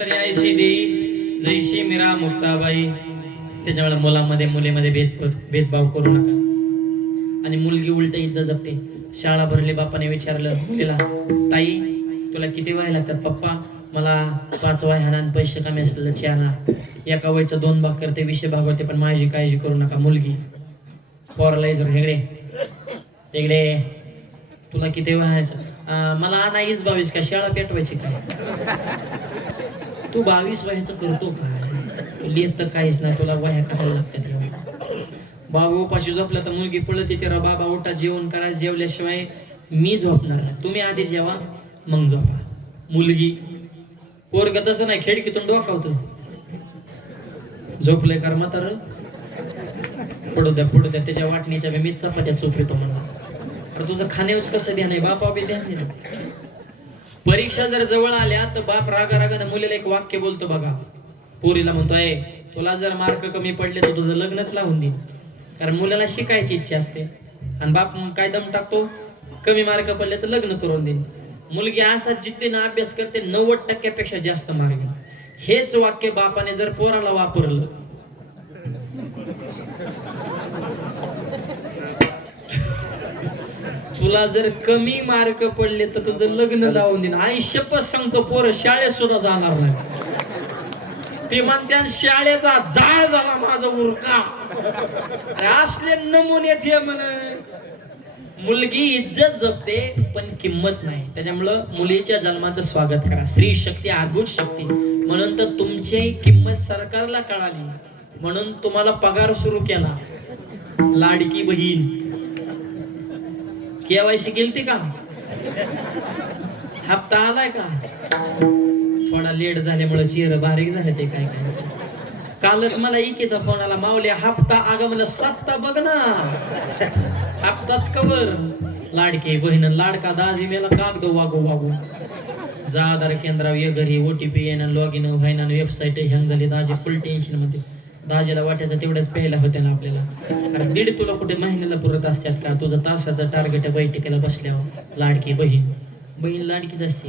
तरी आयशी देई जैशी मीरा मुक्ताबाई. त्याच्यामुळे मुलामध्ये मुलीमध्ये भेदभाव करू नका. आणि मुलगी उलट इज्जत जपते. शाळा भरली, बापाने विचारलं मुलीला, ताई तुला किती वय लागतात? पप्पा मला 5 वह्या पैसे कमी असलेलं 4 ना. एका वयचं 2 भाग करते, 20 भाग होते, पण माझी काळजी करू नका. मुलगी पोराला जर हेगडे तुला किती वह्याचं? मला नाहीच 22. का शाळा पेटवायची काय? तू 22 वह्याचं करतो काय? लिहित तर काहीच नाही, तुला वह्या करायला लागतात. बाबा उपाशी झोपलं तर मुलगी पळत येते, बाबा उठा जेवण करा, जेवल्याशिवाय मी झोपणार. तुम्ही आधी जेवा मग झोपा. मुलगी पोरग तसं नाही, खिडकीतून डोकावतं. झोपलंय कर म्हातार, पडू द्या त्याच्या वाटणीच्या मी चपात्या चोपतो म्हणा. तुझं खाण्यावर कसं ध्यान आहे? बापा बी ध्यान नाही. परीक्षा जर जवळ आल्या तर बाप रागानं मुलीला एक वाक्य बोलतो बघा. पोरीला म्हणतोय, तुला जर मार्क कमी पडले तर तुझं लग्नच लावून दे. कारण मुलाला शिकायची इच्छा असते, आणि बाप काय दम टाकतो, कमी मार्क पडले तर लग्न करून दे. मुलगी असा जिद्दीनं अभ्यास करते, 90% जास्त मार्क. हेच वाक्य बापाने जर पोराला वापरलं, तुला जर कमी मार्क पडले तर तुझं लग्न लावून देईन. आई शपथ सांगतो, पोरं शाळेत सुद्धा जाणार नाही. ते म्हणते शाळेचा जाळ झाला माझा उरका. असले नमुने ते म्हण. मुलगी इज्जत जपते पण किंमत नाही. त्याच्यामुळं मुलीच्या जन्माचं स्वागत करा. स्त्री शक्ती अद्भुत शक्ती. म्हणून तर तुमची किंमत सरकारला कळाली, म्हणून तुम्हाला पगार सुरू केला. लाडकी बहीण केवायसी केलती का? हप्ता आलाय का? थोडा लेट झाल्यामुळे चेहरा बारीक झाले. ते काय कालच मला इकेचा फोन आला, मावले हप्ता आग मला सप्ता बघ ना. हप्ताच कवर. लाडके बहीण लाडका दाजी मेला कागद वागू जा आधार केंद्रावर ये घरी, OTP येणं, लॉग इन व्हायना, वेबसाईट हँग झाली. दाजी फुल टेन्शन मध्ये. दाजीला वाटायचं तेवढ्याच प्यायला होते ना आपल्याला. अरे 1.5 तुला कुठे महिन्याला पुरत असतात का? तुझं तासाचं टार्गेट बैठकीला बसल्यावर. लाडकी बहीण लाडकीच असते.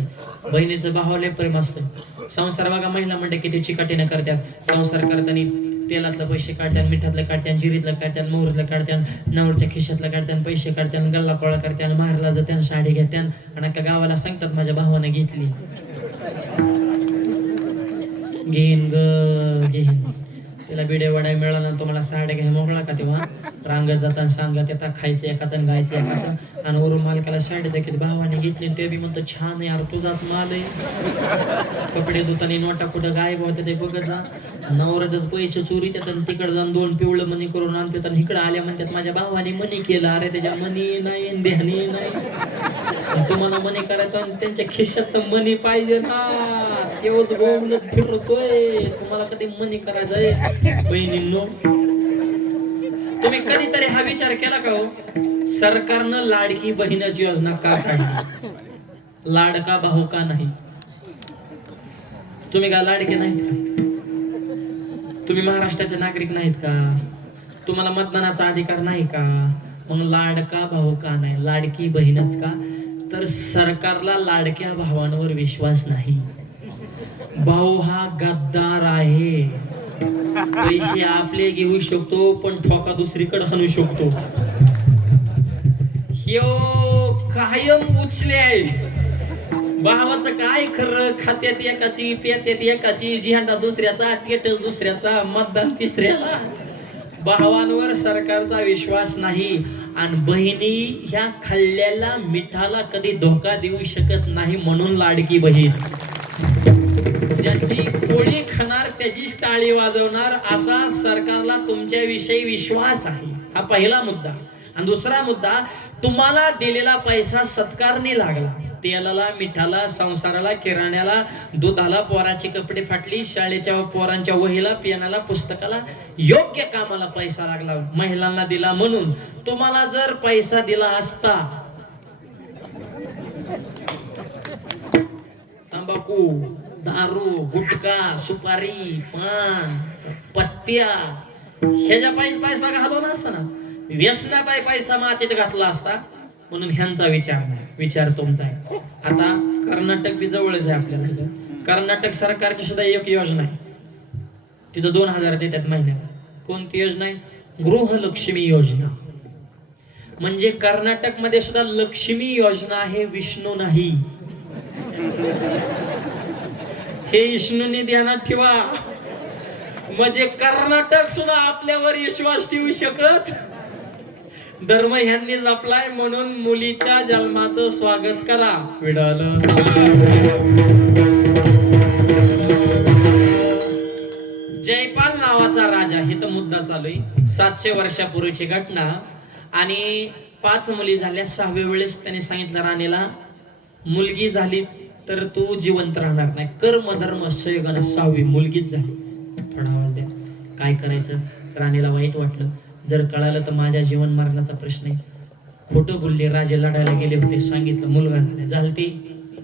बहिणीचं भावाला प्रेम असतं. संसार बघा, महिला म्हणजे किती चिकाटीने करतात. संसार करताना तेलातलं पैसे काढत्यान, मिठातलं काढत्यान, जिरीतलं काढत्यान, मोहरीतलं काढत्यान, नवरच्या खिशातलं काढत्यान, पैसे काढत्यान, गल्ला कोळा करत्यान, माहेरला जात्यान, साडी घेत्यान आणि एका गावाला सांगतात माझ्या भावाने घेतली. घेईन ग घेईन. तिला बिडे वडाय मिळाला ना तुम्हाला साड्या घ्याय मोकळा का तेव्हा रांगत जाताना सांगत येता खायचं एकाचं गायचं एकाचं आणि वरून मालकाला साडी देखील भावाने घेतली ते बी म्हणतो छान आहे यार तुझाच माल आहे. कपडे धुताना नोटा कुठं गायब होते ते बघत जा. नवरातच पैसे चोरी त्यात तिकडे जाऊन 2 पिवळं मनी करून आणतात आणि इकडे आल्या म्हणतात माझ्या भावाने मनी केलं. अरे त्याच्या मनी नाही देहनी नाही. तुम्हाला मनी करायचं आणि त्यांच्या खिशात तर मनी पाहिजे ना. तेवढं गोंगलत फिरतोय. तुम्हाला कधी मनी करायचंय बहिणींनो? तुम्ही कधीतरी हा विचार केला का हो सरकारनं लाडकी बहिणाची योजना का काढली? लाडका भाऊ का नाही? तुम्ही का लाडके नाहीत का? तुम्ही महाराष्ट्राचे नागरिक नाहीत का? तुम्हाला मतदानाचा अधिकार नाही का? मग लाडका भाऊ का नाही? लाडकी बहीणच का? तर सरकारला लाडक्या भावांवर विश्वास नाही. भाऊ हा गद्दार आहे. पैसे आपले घेऊ शकतो पण ठोका दुसरीकडे हाणू शकतो. कायम उचले आहे. भावाचं काय खरं? खात्यात एकाची, पेत्यात एकाची, झेंडा दुसऱ्याचा, टेटस दुसऱ्याचा, मतदान तिसऱ्याला. भावांवर सरकारचा विश्वास नाही आणि बहिणी ह्या खाल्लेल्या मिठाला कधी धोका देऊ शकत नाही म्हणून लाडकी बहीण. ज्याची पोळी खाणार त्याचीच टाळी वाजवणार असा सरकारला तुमच्या विषयी विश्वास आहे. हा पहिला मुद्दा. आणि दुसरा मुद्दा, तुम्हाला दिलेला पैसा सत्कारने लागला. तेलाला, मिठाला, संसाराला, किराण्याला, दुधाला, पोराची कपडे फाटली, शाळेच्या पोरांच्या वहीला, पेनाला, पुस्तकाला, योग्य कामाला पैसा लागला. महिलांना दिला म्हणून. तुम्हाला जर पैसा दिला असता तंबाखू, दारू, गुटखा, सुपारी, पान, पत्त्या ह्याच्या पैसा घालवला असता ना. व्यसनापायी पैसा मातीत घातला असता. म्हणून ह्यांचा विचार नाही. विचार तुमचा आहे. आता कर्नाटक बी जवळच आहे आपल्याला. कर्नाटक सरकारची सुद्धा एक योजना आहे. तिथं 2000 देतात महिन्याला. कोणती योजना आहे? गृहलक्ष्मी योजना. म्हणजे कर्नाटक मध्ये सुद्धा लक्ष्मी योजना आहे, विष्णू नाही. हे विष्णूने ध्यानात ठेवा. म्हणजे कर्नाटक सुद्धा आपल्यावर विश्वास ठेवू शकत. धर्म ह्यांनी जपलाय म्हणून मुलीच्या जन्माचं स्वागत करा. विडाल जयपाल नावाचा राजा. हे तर मुद्दा चालू आहे. 700 वर्षापूर्वीची घटना. आणि 5 मुली झाल्या. 6व्या वेळेस त्याने सांगितलं राणीला मुलगी झाली तर तू जिवंत राहणार नाही. कर्म धर्म संयोगाने 6वी मुलगीच झाली. थोडा आवाज द्या. काय करायचं? राणीला वाईट वाटलं. जर कळालं तर माझ्या जीवन मरणाचा प्रश्न आहे. खोटं बोलले. राजे लढायला गेले होते. सांगितलं मुलगा झाला. झालती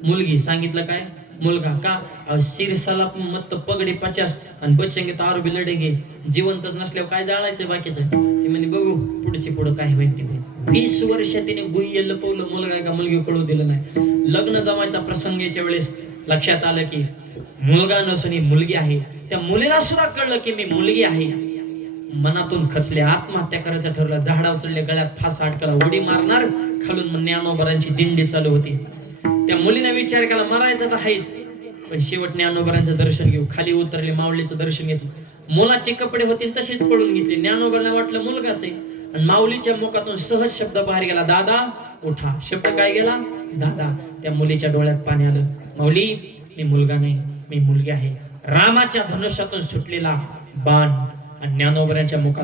मुलगी. सांगितलं काय? मुलगा. का? शिरसाला मत पगडी 50 आणि बचेंगे तर आरोपी लढेगे. जिवंतच नसल्यावर काय जाळायचं बाकीचं? ते म्हणे बघू पुढची पुढं काय माहिती नाही. 20 वर्ष तिने गुह्य लपवलं. मुलगा का मुलगी कळू दिलं नाही. लग्न जमायचा प्रसंगाच्या वेळेस लक्षात आलं की मुलगा नसून ही मुलगी आहे. त्या मुलीला सुद्धा कळलं की मी मुलगी आहे. मनातून खचले. आत्महत्या करायचं ठरवलं. झाडावर चढले. गळ्यात फास अडकला. उडी मारणार. खालून ज्ञानोबरांची दिंडी चालू होती. त्या मुलीने विचार केला मरायचं तर आहेच पण शेवट ज्ञानोबरांचं दर्शन घेऊ. खाली उतरले. माऊलीचं दर्शन घेतलं. मुलाचे कपडे होते तसेच पळून घेतले. ज्ञानोबरांना वाटलं मुलगाच आहे. आणि माऊलीच्या मुखातून सहज शब्द बाहेर गेला. दादा उठा. शब्द काय गेला? दादा. त्या मुलीच्या डोळ्यात पाणी आलं. माऊली मी मुलगा नाही मी मुलगी आहे. रामाच्या धनुष्यातून सुटलेला बाण आणि ज्ञानोबरांच्या मुखात